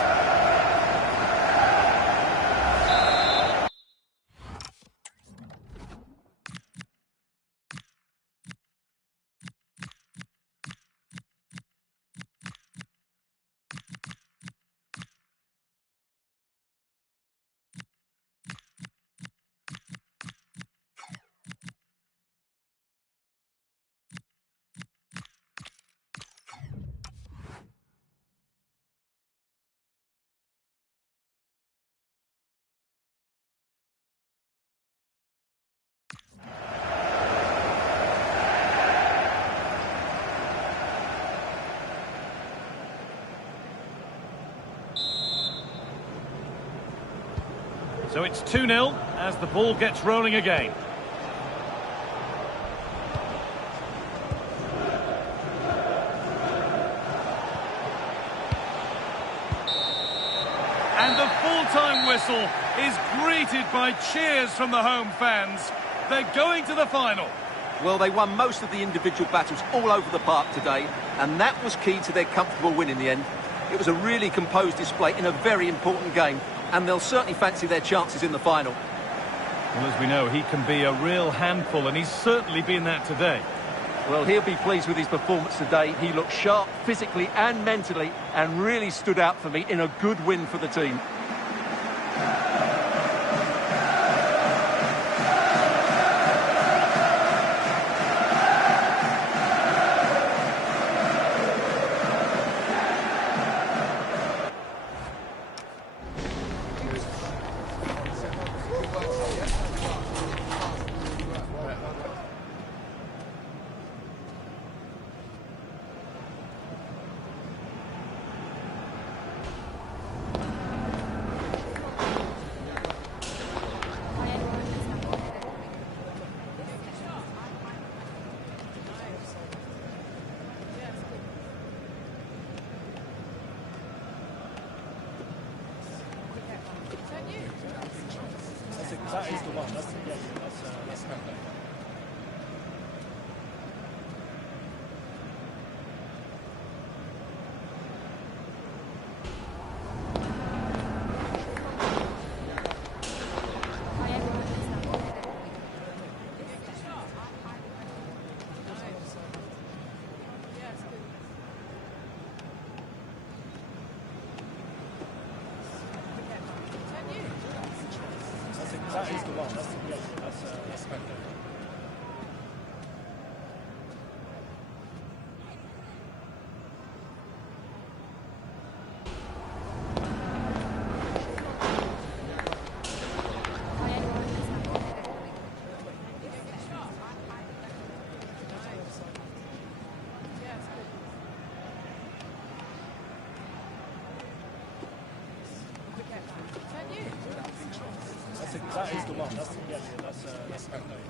So it's 2-0 as the ball gets rolling again. And the full-time whistle is greeted by cheers from the home fans. They're going to the final. Well, they won most of the individual battles all over the park today, and that was key to their comfortable win in the end. It was a really composed display in a very important game, and they'll certainly fancy their chances in the final. Well, as we know, he can be a real handful, and he's certainly been that today. Well, he'll be pleased with his performance today. He looked sharp physically and mentally, and really stood out for me in a good win for the team. That is the one. That's perfect. That is the one. That's perfect. That is the one. That's perfect.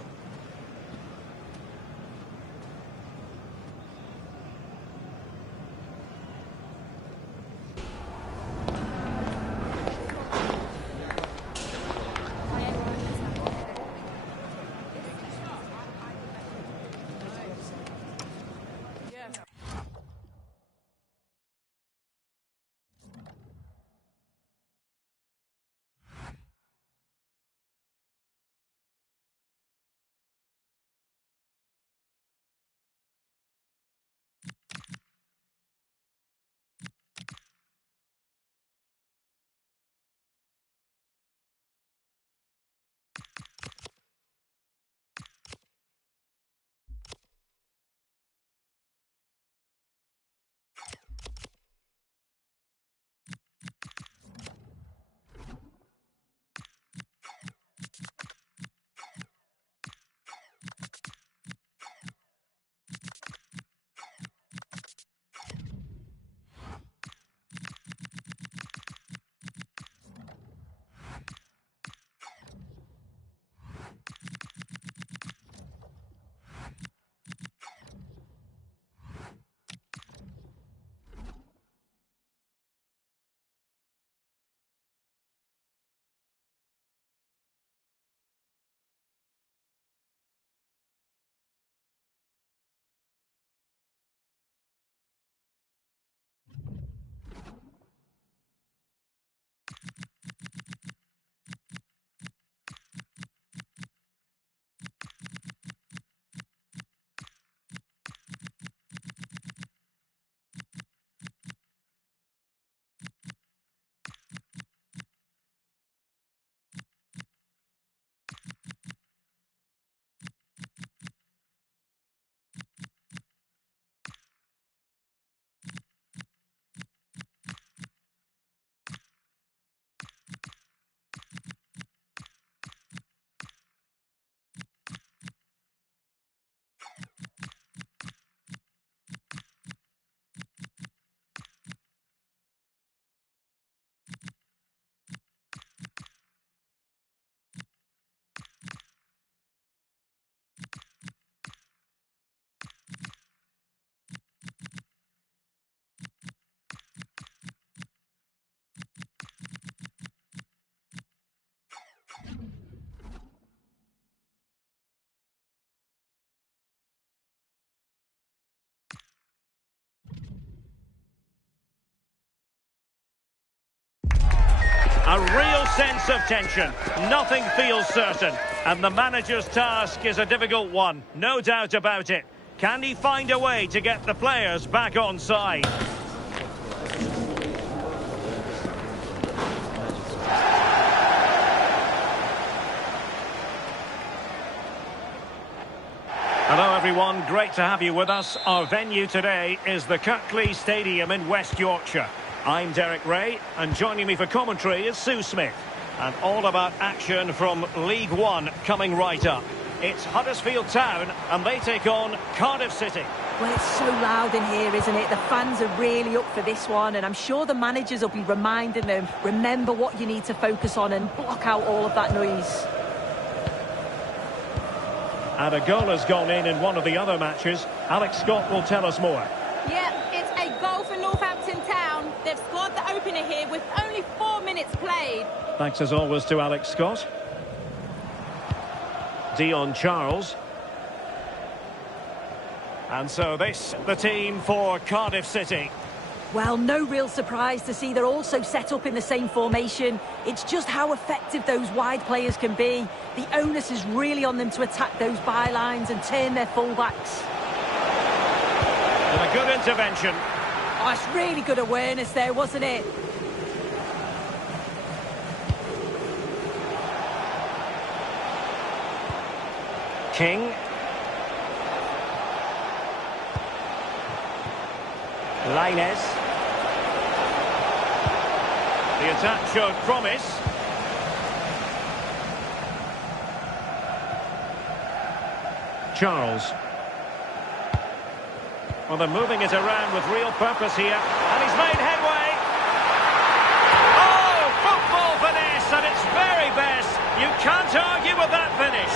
A real sense of tension. Nothing feels certain. And the manager's task is a difficult one, no doubt about it. Can he find a way to get the players back on side? Hello everyone, great to have you with us. Our venue today is the Kirklees Stadium in West Yorkshire. I'm Derek Ray, and joining me for commentary is Sue Smith. And all about action from League One coming right up. It's Huddersfield Town, and they take on Cardiff City. Well, it's so loud in here, isn't it? The fans are really up for this one, and I'm sure the managers will be reminding them, remember what you need to focus on and block out all of that noise. And a goal has gone in one of the other matches. Alex Scott will tell us more. Yeah, it's a goal for Northampton Town. They've scored the opener here with only 4 minutes played. Thanks as always to Alex Scott. Dion Charles. And so this, the team for Cardiff City. Well, no real surprise to see they're also set up in the same formation. It's just how effective those wide players can be. The onus is really on them to attack those bylines and turn their fullbacks. And a good intervention. Oh, it's really good awareness there, wasn't it? King. Lainez. The attack showed promise. Charles. Well, they're moving it around with real purpose here. And he's made headway. Oh, football finesse at its very best. You can't argue with that finish.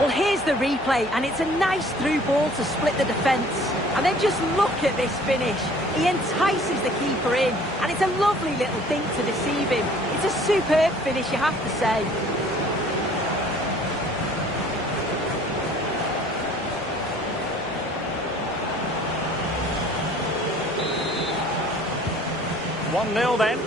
Well, here's the replay, and it's a nice through ball to split the defence. And then just look at this finish. He entices the keeper in, and it's a lovely little dink to deceive him. It's a superb finish, you have to say. One 0 then.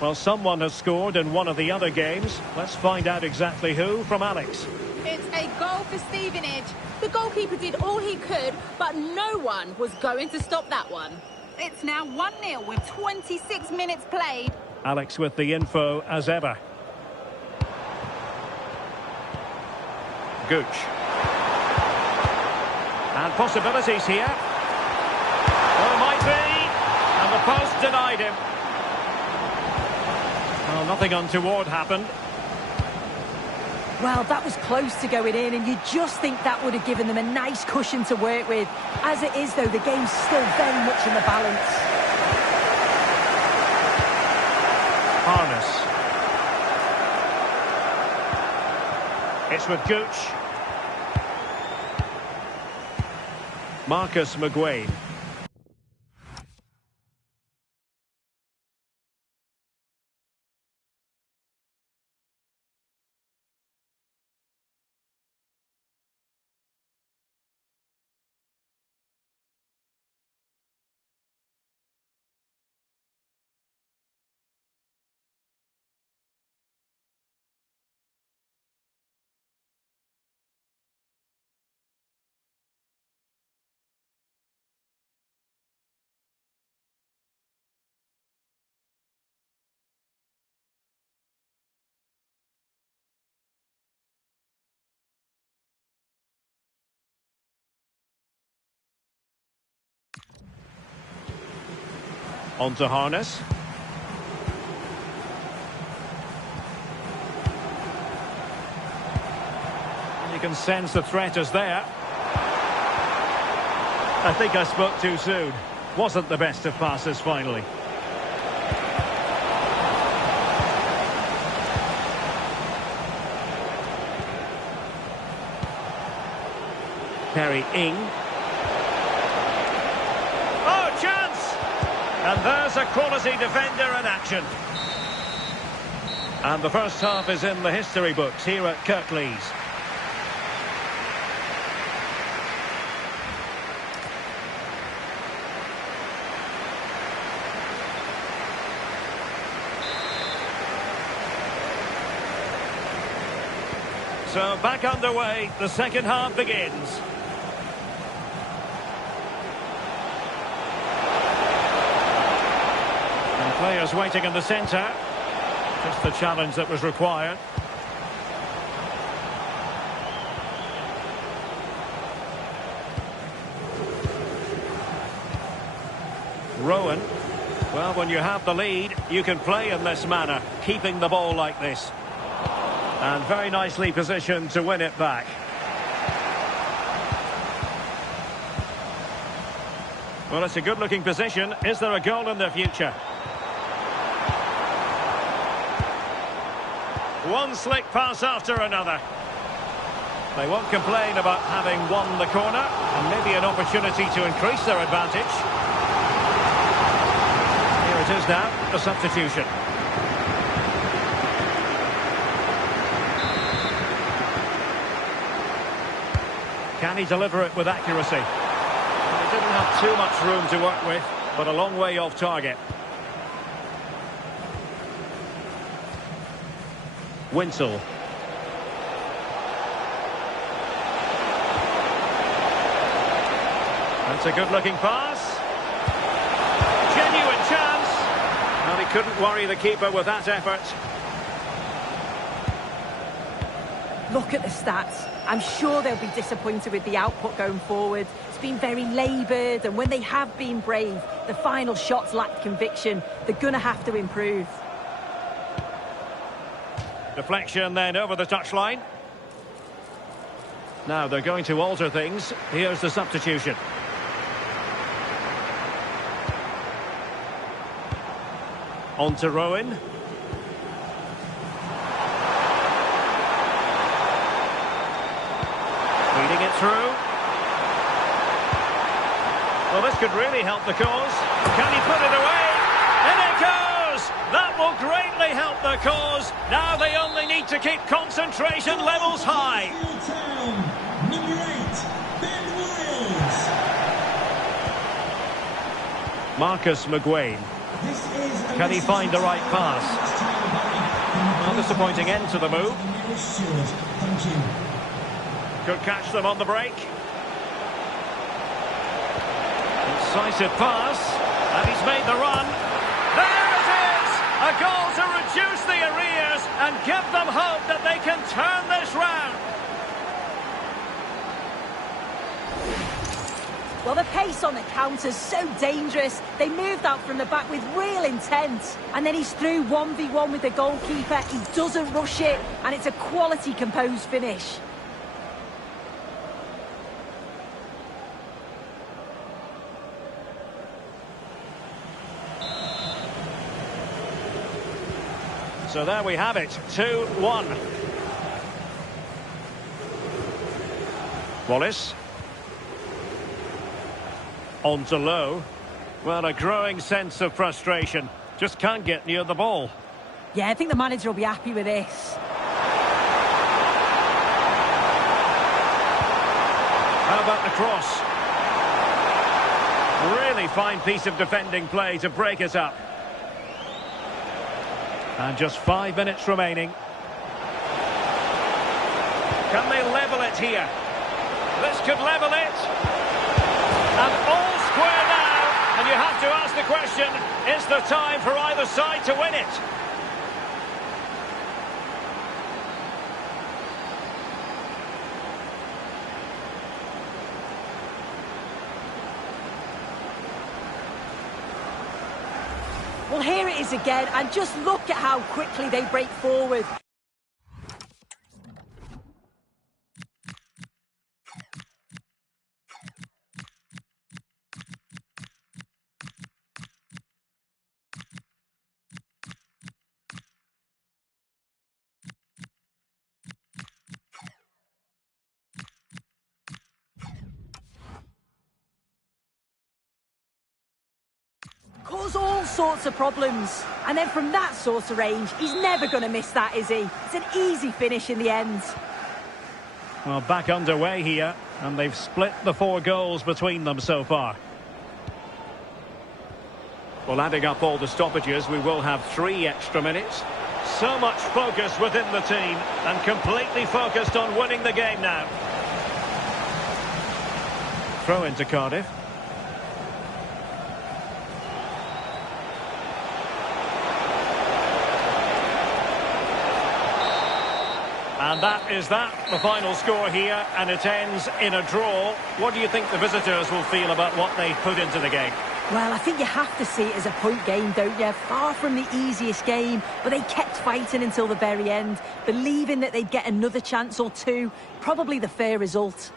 Well, someone has scored in one of the other games. Let's find out exactly who from Alex. It's a goal for Stevenage. The goalkeeper did all he could, but no one was going to stop that one. It's now 1-0 with 26 minutes played. Alex with the info as ever. Gooch. And possibilities here. Well, it might be. And the post denied him. Well, nothing untoward happened. Well, that was close to going in, and you just think that would have given them a nice cushion to work with. As it is, though, the game's still very much in the balance. Harness. It's with Gooch. Marcus McGuinness. On to Harness. You can sense the threat is there. I think I spoke too soon. Wasn't the best of passes finally. Perry Ing. Oh, chance! And there's a quality defender in action. And the first half is in the history books here at Kirklees. So back underway, the second half begins. And players waiting in the centre. Just the challenge that was required. Rohan. Well, when you have the lead, you can play in this manner, keeping the ball like this. And very nicely positioned to win it back. Well, it's a good-looking position. Is there a goal in the future? One slick pass after another. They won't complain about having won the corner, and maybe an opportunity to increase their advantage. Here it is now, the substitution. Can he deliver it with accuracy? Well, he didn't have too much room to work with, but a long way off target. Winsel. That's a good-looking pass. Genuine chance. Well, he couldn't worry the keeper with that effort. Look at the stats. I'm sure they'll be disappointed with the output going forward. It's been very laboured, and when they have been brave, the final shots lacked conviction. They're going to have to improve. Deflection then over the touchline. Now they're going to alter things. Here's the substitution. On to Rohan. Feeding it through. Well, this could really help the cause. Can he put it away? In it goes! That will greatly help the cause. Now they only need to keep concentration levels high. Number 8, Ben Wiles. Marcus McGuinness. Can he find the right pass? Well, disappointing end to the move. Could catch them on the break. Incisive pass. And he's made the run. There it is! A goal to reduce the arrears and give them hope that they can turn this round. Well, the pace on the counter's so dangerous. They moved out from the back with real intent. And then he's through 1v1 with the goalkeeper. He doesn't rush it. And it's a quality composed finish. So there we have it, 2-1. Wallace. On to Lowe. Well, a growing sense of frustration. Just can't get near the ball. Yeah, I think the manager will be happy with this. How about the cross? Really fine piece of defending play to break it up. And just 5 minutes remaining. Can they level it here? This could level it. And all square now. And you have to ask the question, is there time for either side to win it? Well, here it is again, and just look at how quickly they break forward. Cause all sorts of problems. And then from that sort of range, he's never going to miss that, is he? It's an easy finish in the end. Well, back underway here, and they've split the 4 goals between them so far. Well, adding up all the stoppages, we will have 3 extra minutes. So much focus within the team, and completely focused on winning the game now. Throw into Cardiff. And that is the final score here, and it ends in a draw. What do you think the visitors will feel about what they put into the game? Well, I think you have to see it as a point game, don't you? Far from the easiest game, but they kept fighting until the very end, believing that they'd get another chance or 2, probably the fair result.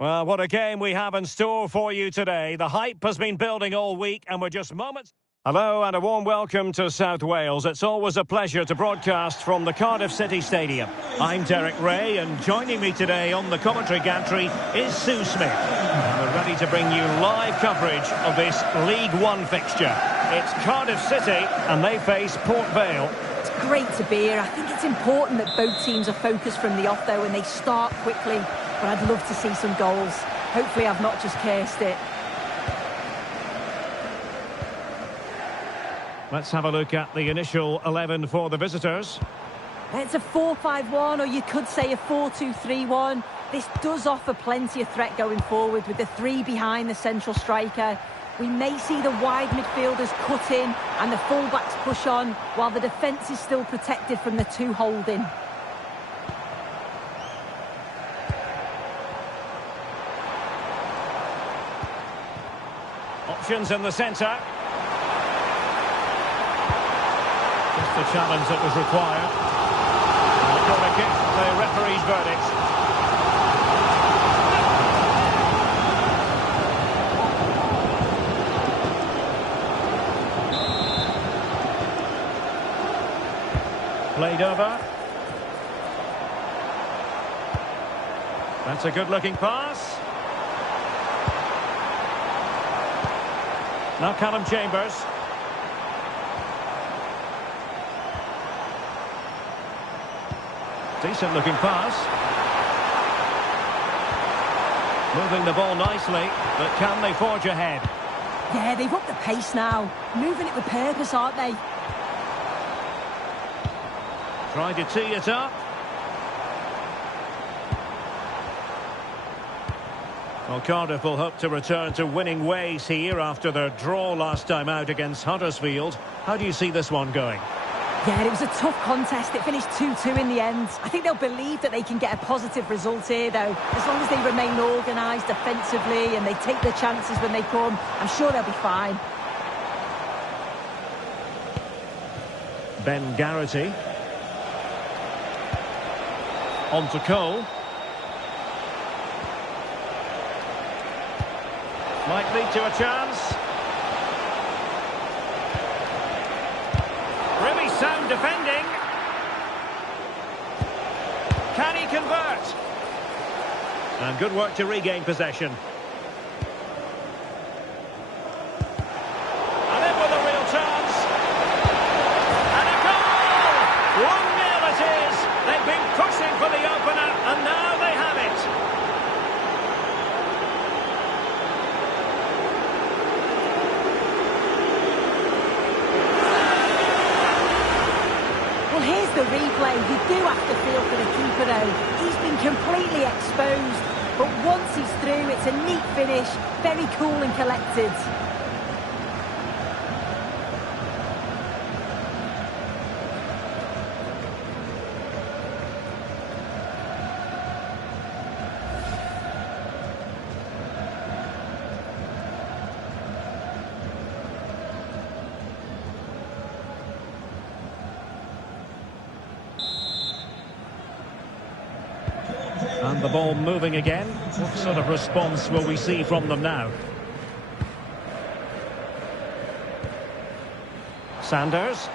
Well, what a game we have in store for you today. The hype has been building all week, and we're just moments... Hello and a warm welcome to South Wales. It's always a pleasure to broadcast from the Cardiff City Stadium. I'm Derek Ray, and joining me today on the commentary gantry is Sue Smith. And we're ready to bring you live coverage of this League One fixture. It's Cardiff City, and they face Port Vale. It's great to be here. I think it's important that both teams are focused from the off, though, and they start quickly. But I'd love to see some goals. Hopefully I've not just cursed it. Let's have a look at the initial 11 for the visitors. It's a 4-5-1, or you could say a 4-2-3-1. This does offer plenty of threat going forward with the 3 behind the central striker. We may see the wide midfielders cut in and the fullbacks push on, while the defence is still protected from the 2 holding. Options in the centre. Just the challenge that was required. And the corner kick, the referee's verdict. Played over. That's a good-looking pass. Now Callum Chambers. Decent looking pass. Moving the ball nicely, but can they forge ahead? Yeah, they've upped the pace now. Moving it with purpose, aren't they? Trying to tee it up. Well, Cardiff will hope to return to winning ways here after their draw last time out against Huddersfield. How do you see this one going? Yeah, it was a tough contest. It finished 2-2 in the end. I think they'll believe that they can get a positive result here, though. As long as they remain organised defensively and they take their chances when they come, I'm sure they'll be fine. Ben Garrity. On to Cole. Might lead to a chance. Really sound defending. Can he convert? And good work to regain possession. And in with a real chance. And a goal! 1-0 it is. They've been pushing for the opener, and now they have it. Here's the replay. You do have to feel for the keeper, though. He's been completely exposed. But once he's through, it's a neat finish. Very cool and collected. And the ball moving again. What sort of response will we see from them now? Sanders.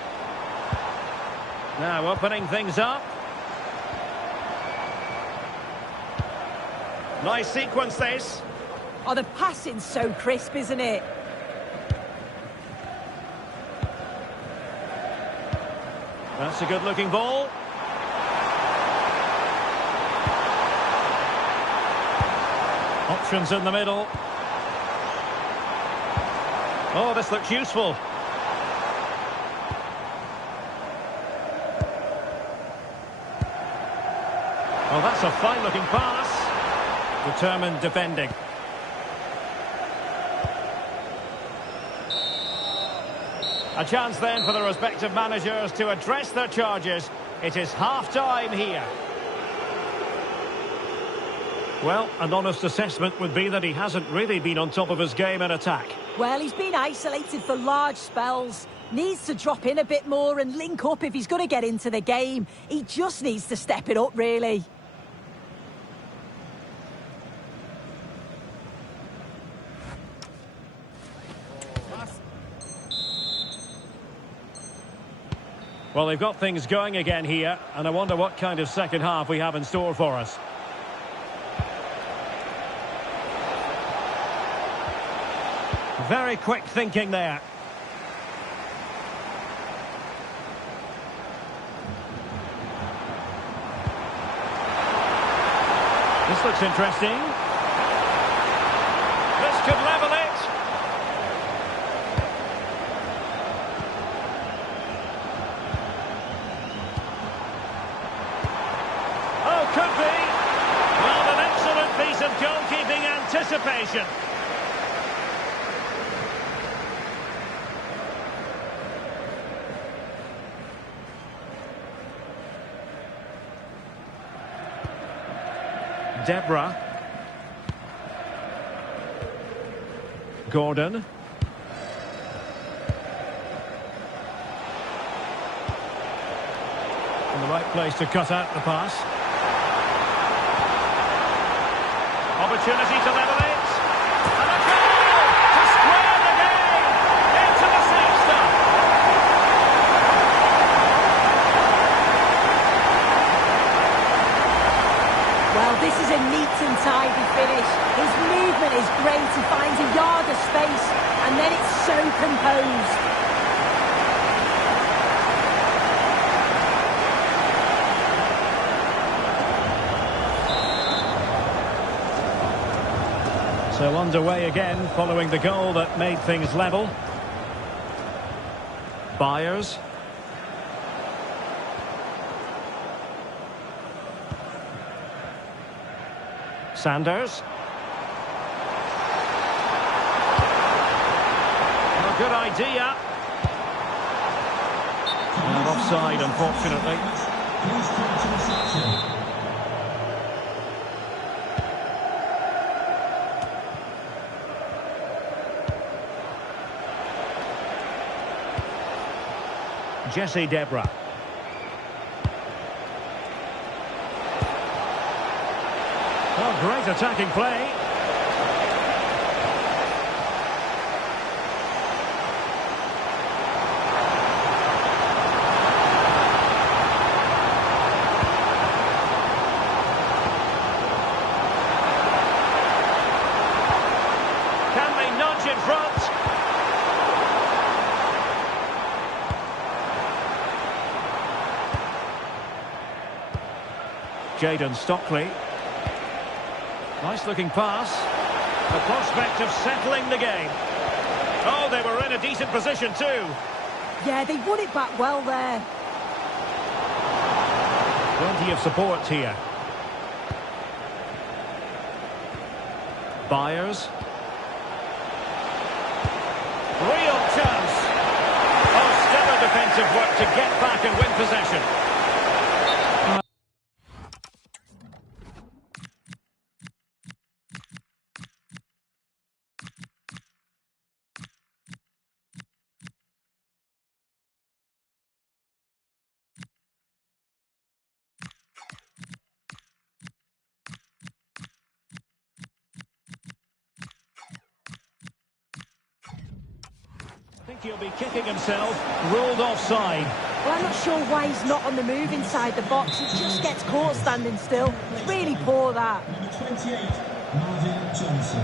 Now opening things up. Nice sequence this. Oh, the passing's so crisp, isn't it? That's a good looking ball. Options in the middle. Oh, this looks useful. Oh, that's a fine-looking pass. Determined defending. A chance then for the respective managers to address their charges. It is half-time here. Well, an honest assessment would be that he hasn't really been on top of his game in attack. Well, he's been isolated for large spells. Needs to drop in a bit more and link up if he's going to get into the game. He just needs to step it up, really. Well, they've got things going again here, and I wonder what kind of second half we have in store for us. Very quick thinking there. This looks interesting. This could level it. Oh, could be. Well, an excellent piece of goalkeeping anticipation. Deborah. Gordon. In the right place to cut out the pass. Opportunity to level it. And a goal to square the game. Into the safe stuff. Well, this is a neat and tidy finish. His movement is great. He finds a yard of space, and then it's so composed. So underway again, following the goal that made things level. Byers. Sanders. A good idea. And offside, unfortunately. Please come to reception. Jesse Debra. Oh, great attacking play. Can they nudge in front? Jayden Stockley. Nice looking pass. The prospect of settling the game. Oh, they were in a decent position too. Yeah, they won it back well there. Plenty of support here. Byers. Real chance. Oh, stellar defensive work to get back and win possession. I think he'll be kicking himself, ruled offside. Well, I'm not sure why he's not on the move inside the box. He just gets caught standing still. It's really poor, that. Number 28, Marvin Johnson.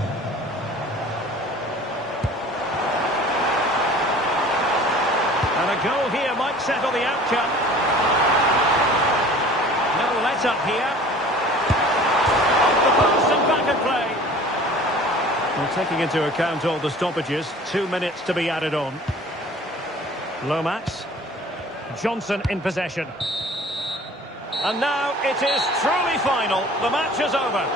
And a goal here might settle the outcome. No let-up here. Off the post and back at play. Well, taking into account all the stoppages, 2 minutes to be added on. Lomax. Johnson in possession. And now it is truly final. The match is over.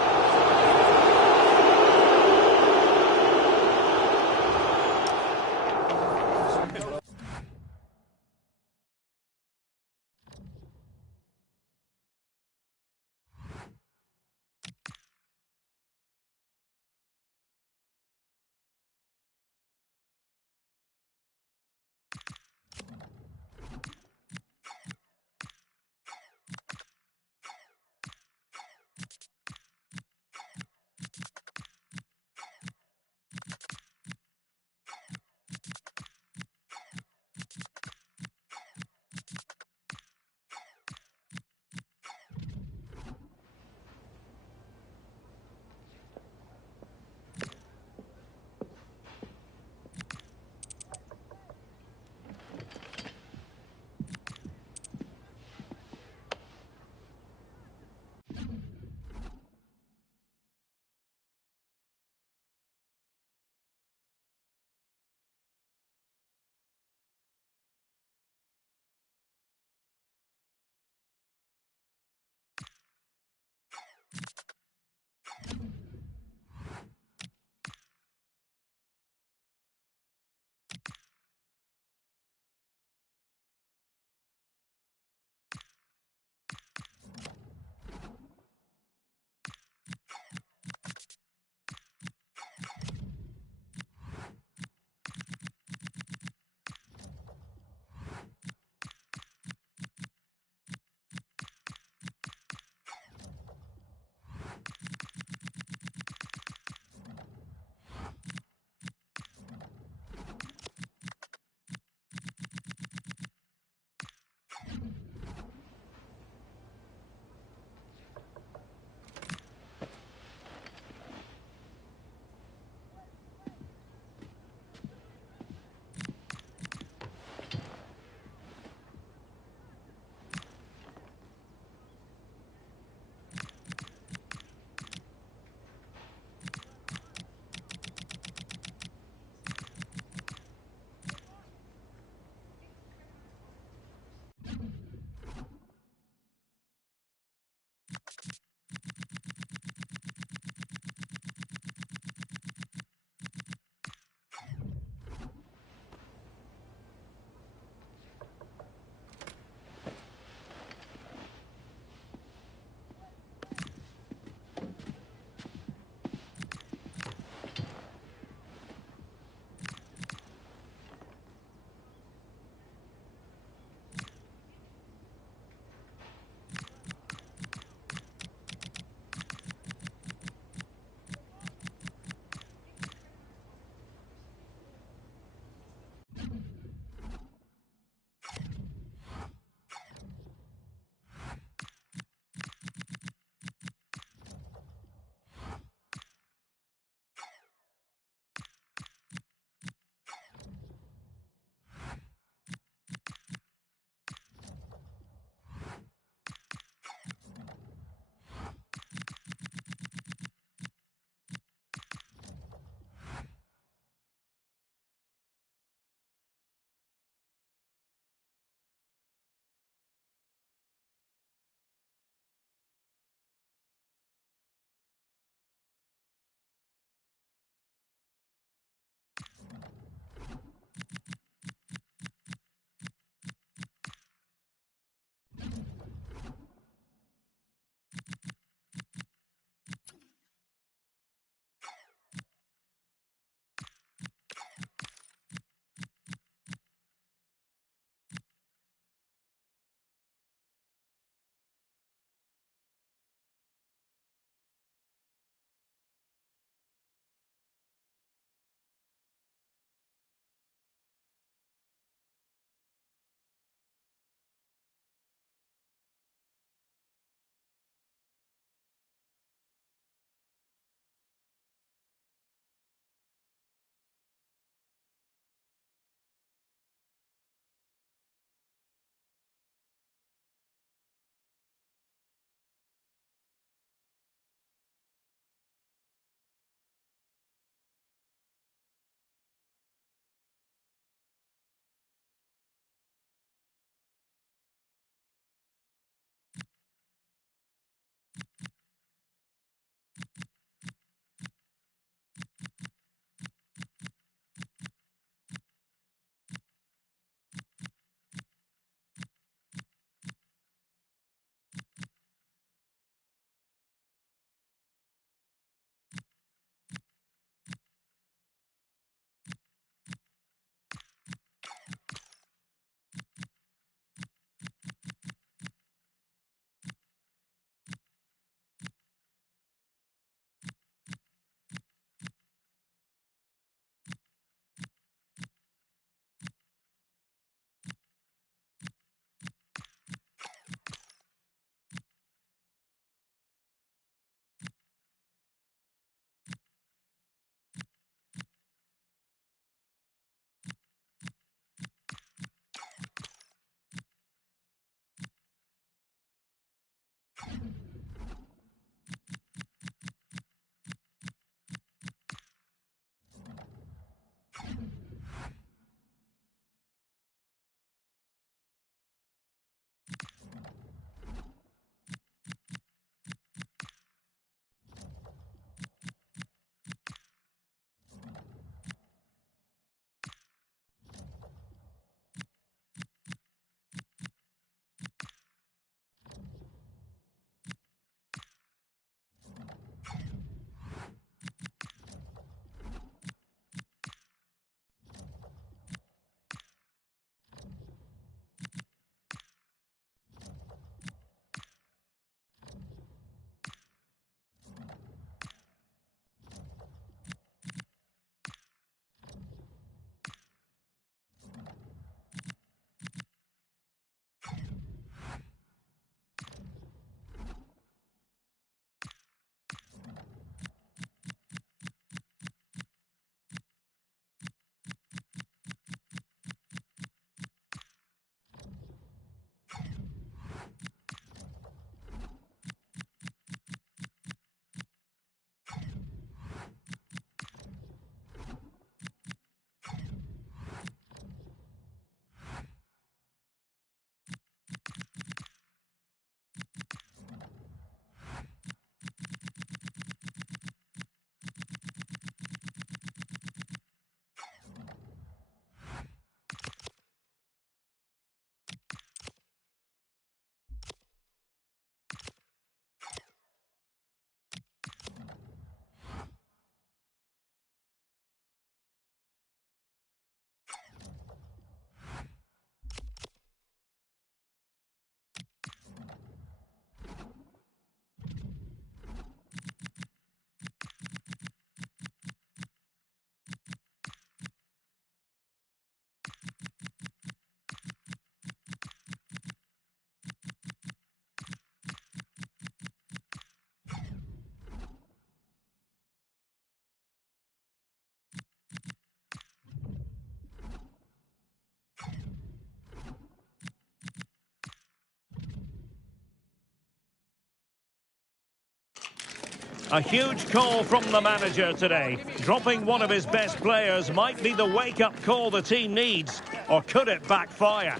A huge call from the manager today. Dropping one of his best players might be the wake-up call the team needs, or could it backfire?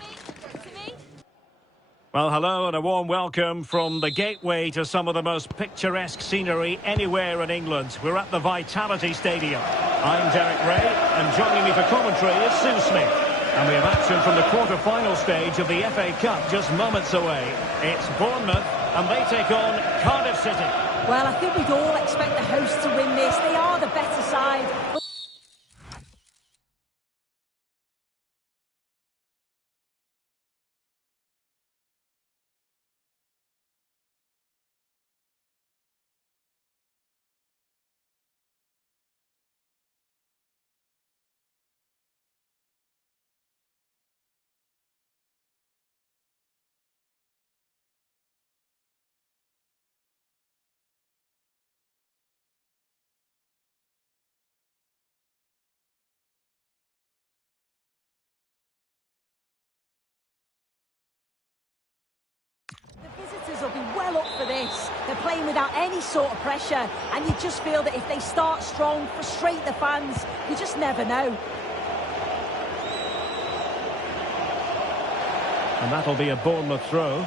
Well, hello and a warm welcome from the gateway to some of the most picturesque scenery anywhere in England. We're at the Vitality Stadium. I'm Derek Ray, and joining me for commentary is Sue Smith. And we have action from the quarter-final stage of the FA Cup just moments away. It's Bournemouth, and they take on Cardiff City. Well, I think we'd all expect the hosts to win this. They are the better side. The visitors will be well up for this. They're playing without any sort of pressure, and you just feel that if they start strong, frustrate the fans, you just never know. And that'll be a Bournemouth throw.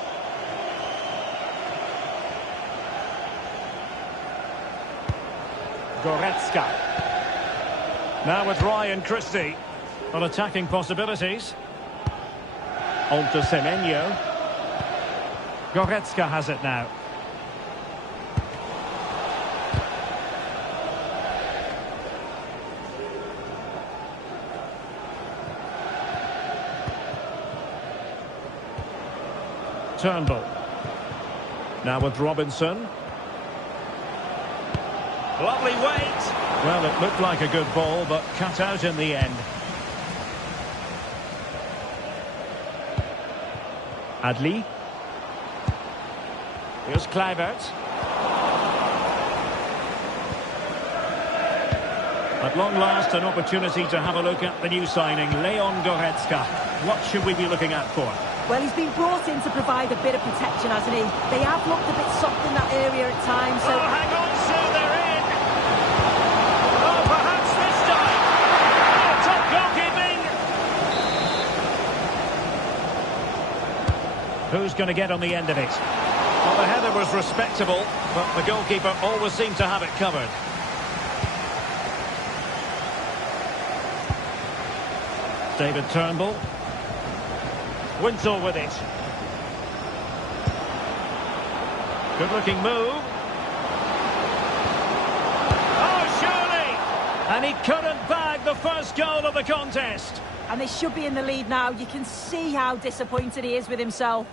Goretzka. Now with Ryan Christie on attacking possibilities. On to Semenyo. Goretzka has it now. Turnbull. Now with Robinson. Lovely weight. Well, it looked like a good ball, but cut out in the end. Adli. Here's Kluivert. At long last, an opportunity to have a look at the new signing, Leon Goretzka. What should we be looking at for? Well, he's been brought in to provide a bit of protection, hasn't he? They have looked a bit soft in that area at times, so... Oh, hang on, sir, they're in! Oh, perhaps this time! Oh, top goalkeeping! Who's going to get on the end of it? Well, the header was respectable, but the goalkeeper always seemed to have it covered. David Turnbull. Winslow with it. Good-looking move. Oh, surely! And he couldn't bag the first goal of the contest. And they should be in the lead now. You can see how disappointed he is with himself.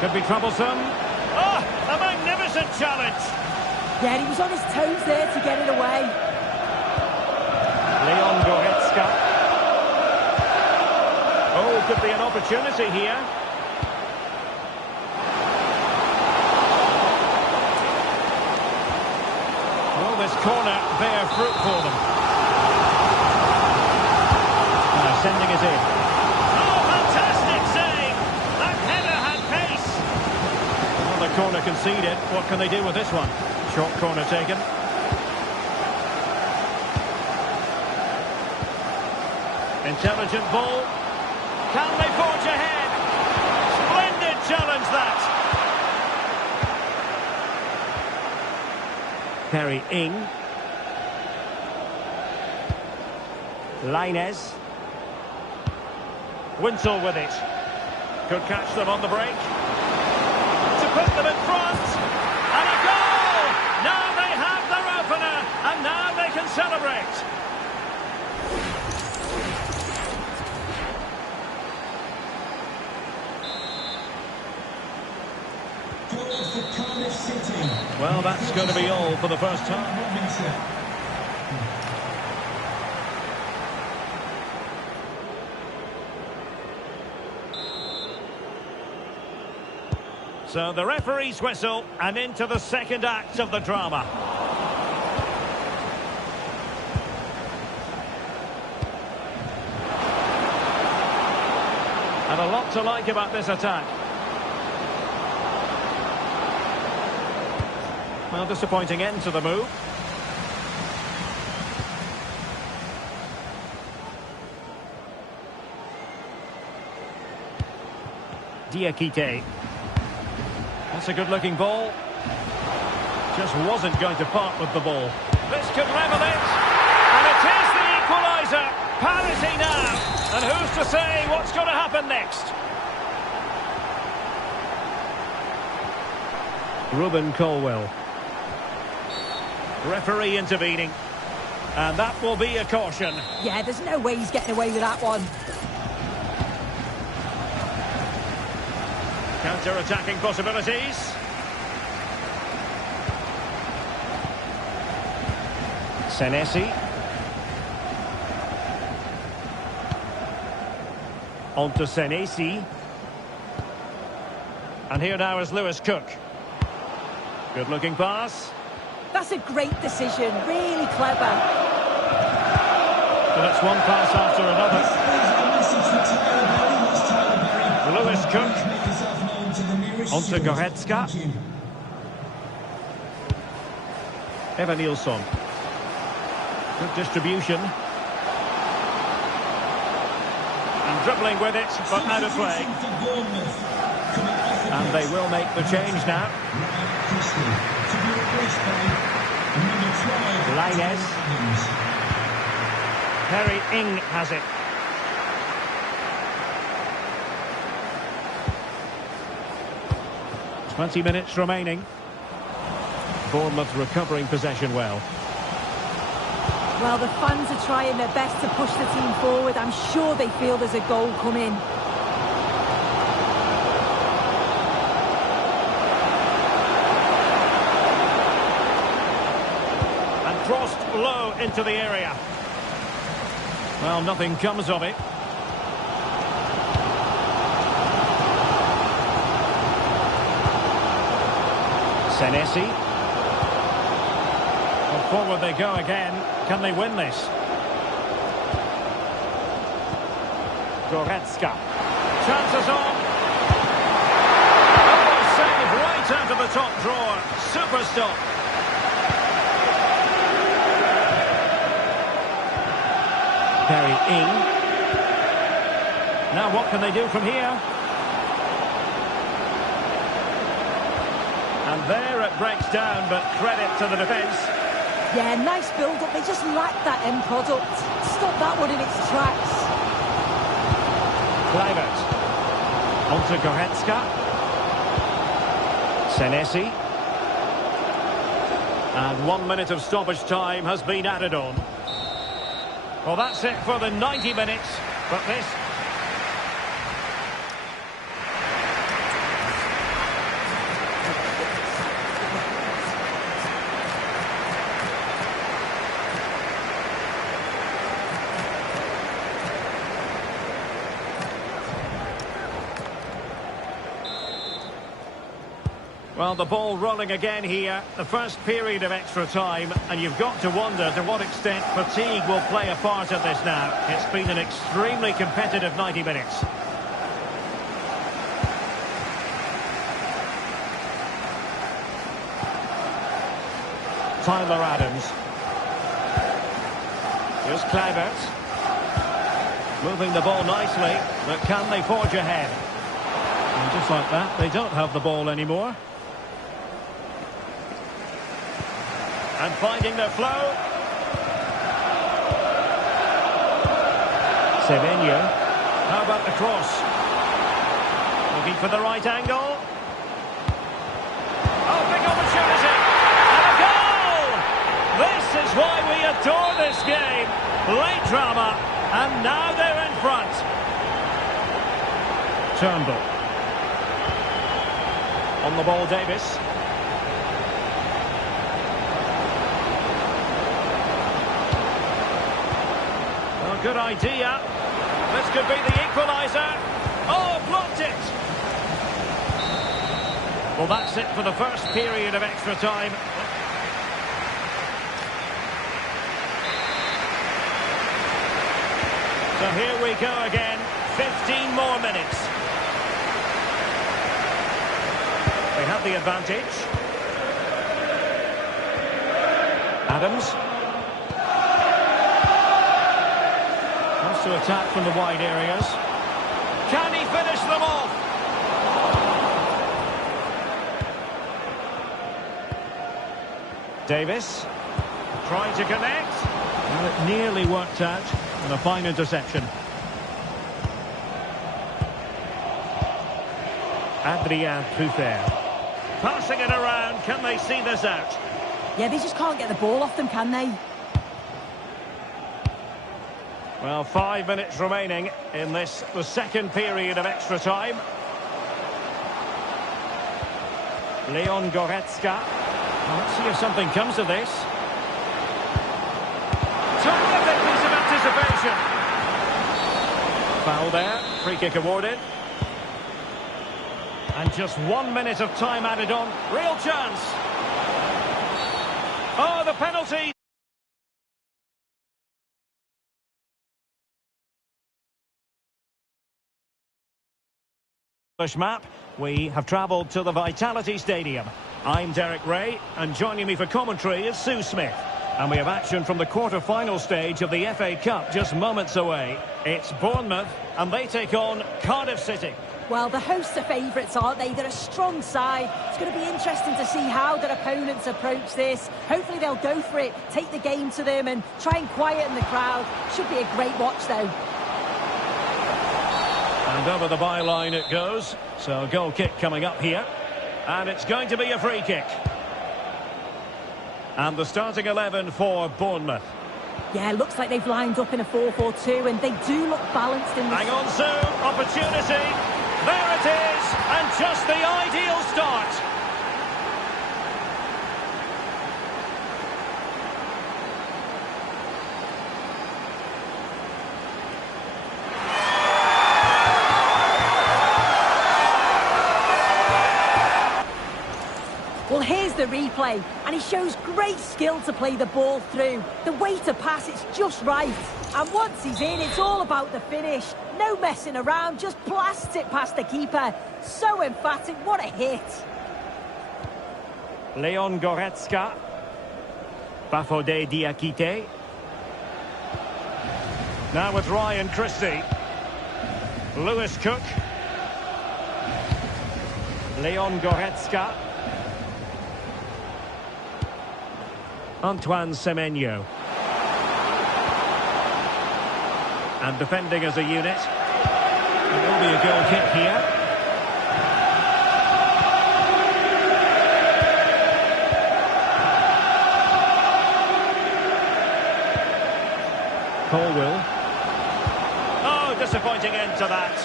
Could be troublesome. Oh, a magnificent challenge. Yeah, he was on his toes there to get it away. Leon Goretzka. Oh, could be an opportunity here. Will this corner bear fruit for them? Now sending it in. Corner conceded. What can they do with this one? Short corner taken. Intelligent ball. Can they forge ahead? Splendid challenge that. Perry Ing. Lainez. Winslow with it. Could catch them on the break. Put them in front, and a goal! Now they have their opener, and now they can celebrate. Goal for Cardiff City. Well, that's going to be all for the first time. So the referee's whistle, and into the second act of the drama. Well, a lot to like about this attack. Well, disappointing end to the move. Diakite. That's a good-looking ball. Just wasn't going to part with the ball. This could level it. And it is the equaliser. Parity now. And who's to say what's going to happen next? Rubin Colwill. Referee intervening. And that will be a caution. Yeah, there's no way he's getting away with that one. Counter-attacking possibilities. Senesi. On to Senesi. And here now is Lewis Cook. Good-looking pass. That's a great decision, really clever. But it's one pass after another. Lewis Cook. On to Goretzka. Eva Nilsson. Good distribution. And dribbling with it, but out of play. And they will make the change now. Lainez. Harry Ing has it. Twenty minutes remaining. Bournemouth recovering possession well. Well, the fans are trying their best to push the team forward. I'm sure they feel there's a goal coming. And crossed low into the area. Well, nothing comes of it. Senesi. Well, forward they go again. Can they win this? Goretzka. Chances on. Oh, save right out of the top drawer. Super stop. Harry Ing. Now what can they do from here? And there it breaks down, but credit to the defence. Yeah, nice build-up. They just lack that end product. Stop that one in its tracks. Kluivert. On to Goretzka. Senesi. And 1 minute of stoppage time has been added on. Well, that's it for the 90 minutes. But this... Well, the ball rolling again here, the first period of extra time, and you've got to wonder to what extent fatigue will play a part of this now. It's been an extremely competitive 90 minutes. Tyler Adams. Here's Kluivert. Moving the ball nicely, but can they forge ahead? And just like that, they don't have the ball anymore. And finding their flow. Semenyo. How about the cross? Looking for the right angle. Oh, big opportunity. And a goal! This is why we adore this game. Late drama. And now they're in front. Turnbull. On the ball, Davis. Good idea. This could be the equaliser. Oh, blocked it. Well, that's it for the first period of extra time. So here we go again. 15 more minutes. have the advantage. Adams. Wants to attack from the wide areas. Can he finish them off? Davis. Trying to connect. Well, it nearly worked out. And a fine interception. Adrien Truffert. Passing it around. Can they see this out? Yeah, they just can't get the ball off them, can they? Well, 5 minutes remaining in this, the second period of extra time. Leon Goretzka. Let's see if something comes of this. Terrific piece of anticipation. Foul there. Free kick awarded. And just 1 minute of time added on. Real chance. Oh, the penalty. Map. We have travelled to the Vitality Stadium. I'm Derek Ray, and joining me for commentary is Sue Smith. And we have action from the quarter-final stage of the FA Cup just moments away. It's Bournemouth, and they take on Cardiff City. Well, the hosts are favourites, aren't they? They're a strong side. It's going to be interesting to see how their opponents approach this. Hopefully they'll go for it, take the game to them and try and quieten the crowd. Should be a great watch, though. And over the byline it goes. So a goal kick coming up here. And it's going to be a free kick. And the starting 11 for Bournemouth. Yeah, looks like they've lined up in a 4-4-2 and they do look balanced in this. Hang on, Sue. Opportunity. There it is. And just the ideal start. Well, here's the replay, and he shows great skill to play the ball through. The way to pass, it's just right. And once he's in, it's all about the finish. No messing around, just blasts it past the keeper. So emphatic, what a hit. Leon Goretzka. Bafodé Diakité. Now with Ryan Christie. Lewis Cook. Leon Goretzka. Antoine Semenyo. And defending as a unit. There will be a goal kick here. Colwill. Oh, disappointing end to that.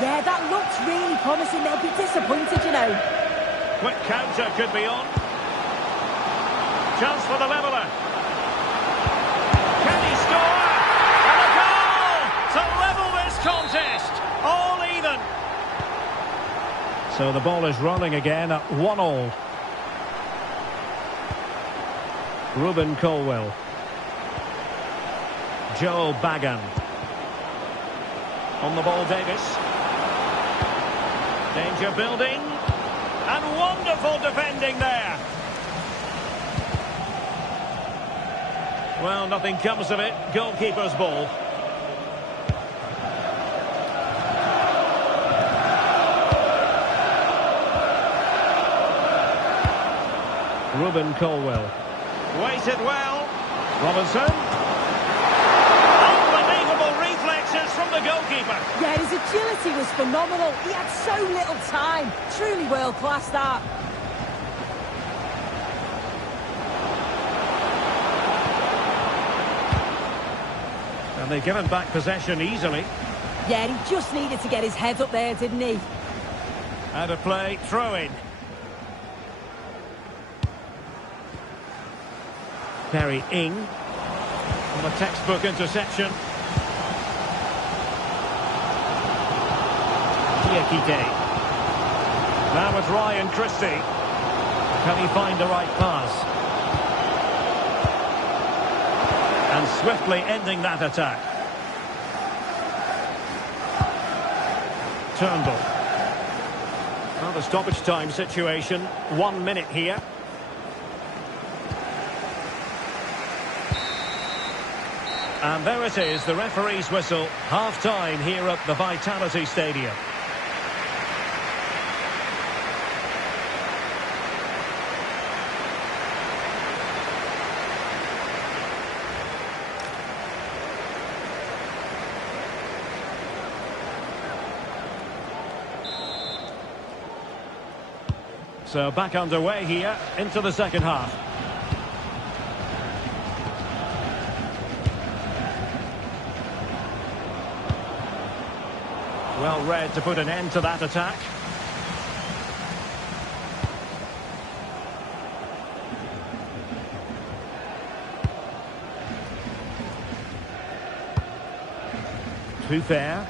Yeah, that looks really promising. They'll be disappointed, you know. Quick counter could be on. Chance for the leveller. Can he score? And a goal to level this contest. All even. So the ball is rolling again at 1-1. Rubin Colwill. Joel Bagan. On the ball, Davis. Danger building. And wonderful defending there. Well, nothing comes of it. Goalkeeper's ball. Rubin Colwill. Waited well. Robinson. Unbelievable reflexes from the goalkeeper. Yeah, his agility was phenomenal. He had so little time. Truly world class, that. And they've given back possession easily. Yeah, he just needed to get his head up there, didn't he? Out of play, throw in. Perry Ing. On the textbook interception. Etete. Now with Ryan Christie. Can he find the right pass? And swiftly ending that attack. Turnbull. Well, the stoppage time situation, 1 minute here. And there it is, the referee's whistle, half-time here at the Vitality Stadium. So back underway here into the second half. Well read to put an end to that attack. Too fair.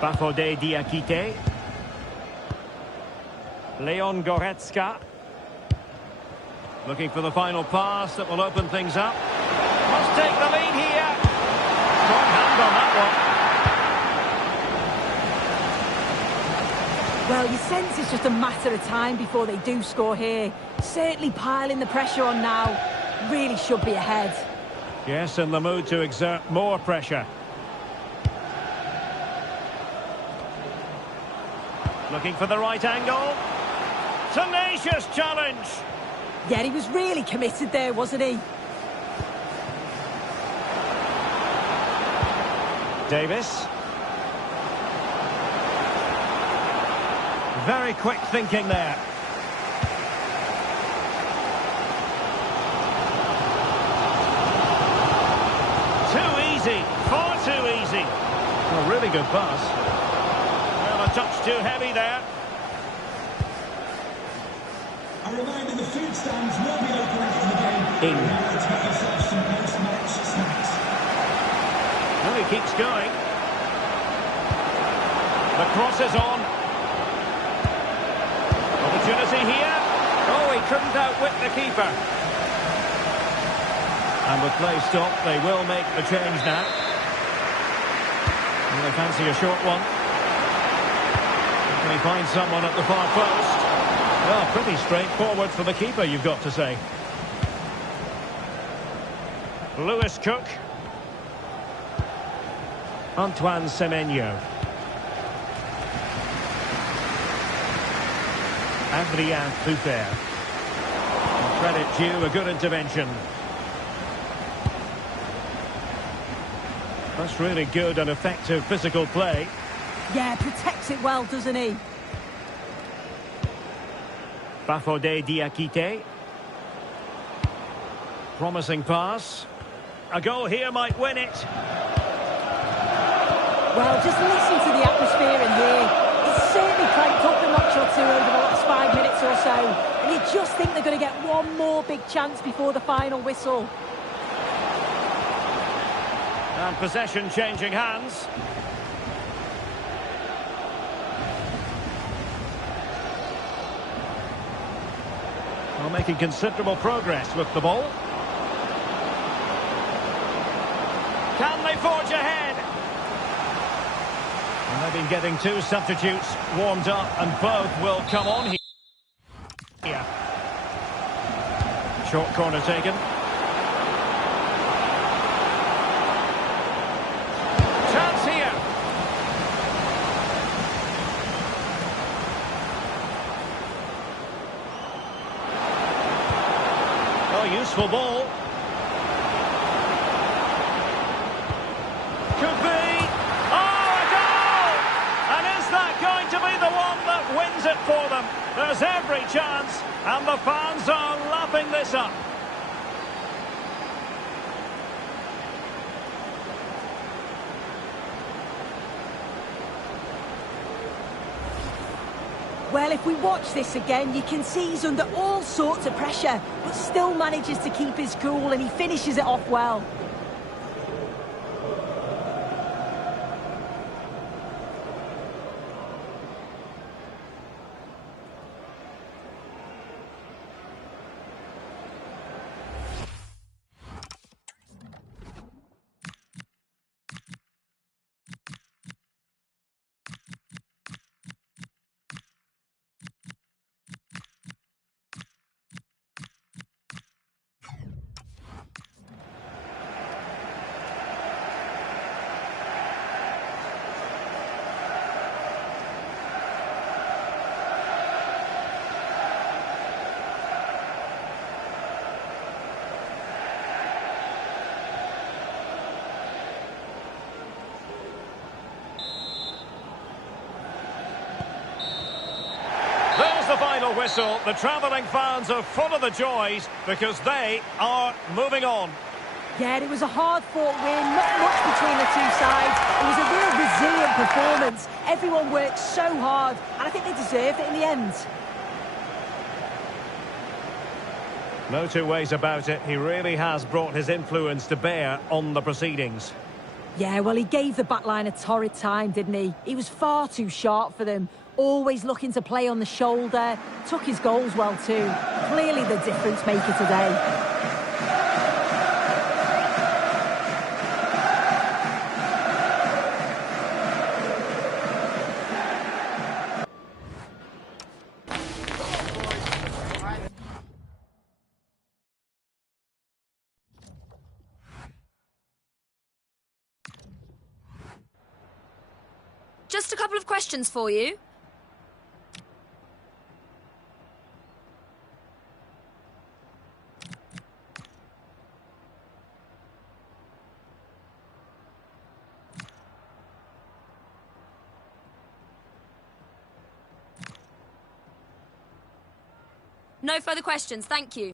Bafodé Diakité. Leon Goretzka. Looking for the final pass that will open things up. Must take the lead here. Strong hand on that one. Well, you sense it's just a matter of time before they do score here. Certainly piling the pressure on now. Really should be ahead. Yes, in the mood to exert more pressure. Looking for the right angle. Tenacious challenge. Yeah, he was really committed there, wasn't he? Davis. Very quick thinking there. Too easy. Far too easy. A really good pass. Well, a touch too heavy there. A reminder, the food stands will be open after the game. In. Remember to get yourself some post-match snacks. Well, he keeps going. The cross is on. Opportunity here. Oh, he couldn't outwit the keeper. And with play stopped, they will make the change now. Well, they fancy a short one. Can he find someone at the far post? Well, pretty straightforward for the keeper, you've got to say. Lewis Cook. Antoine Semenyo. Adrien Truffert. Credit due, a good intervention. That's really good and effective physical play. Yeah, protects it well, doesn't he? Bafodé Diakité. Promising pass. A goal here might win it. Well, just listen to the atmosphere in here. It's certainly cranked up a notch or two over the last 5 minutes or so. And you just think they're going to get one more big chance before the final whistle. And possession changing hands. Well, making considerable progress with the ball. Can they forge ahead? And they've been getting two substitutes warmed up, and both will come on here. Short corner taken. Chance here. Oh, useful ball. Could be. Oh, a goal! And is that going to be the one that wins it for them? There's every chance, and the fans are lapping this up. Well, if we watch this again, you can see he's under all sorts of pressure, but still manages to keep his cool, and he finishes it off well. whistle, the travelling fans are full of the joys because they are moving on. Yeah, it was a hard-fought win, not much between the two sides. It was a real resilient performance. Everyone worked so hard, and I think they deserved it in the end. No two ways about it. He really has brought his influence to bear on the proceedings. Yeah, well, he gave the backline a torrid time, didn't he? He was far too sharp for them. Always looking to play on the shoulder. Took his goals well too. Clearly the difference maker today. Just a couple of questions for you. No further questions, thank you.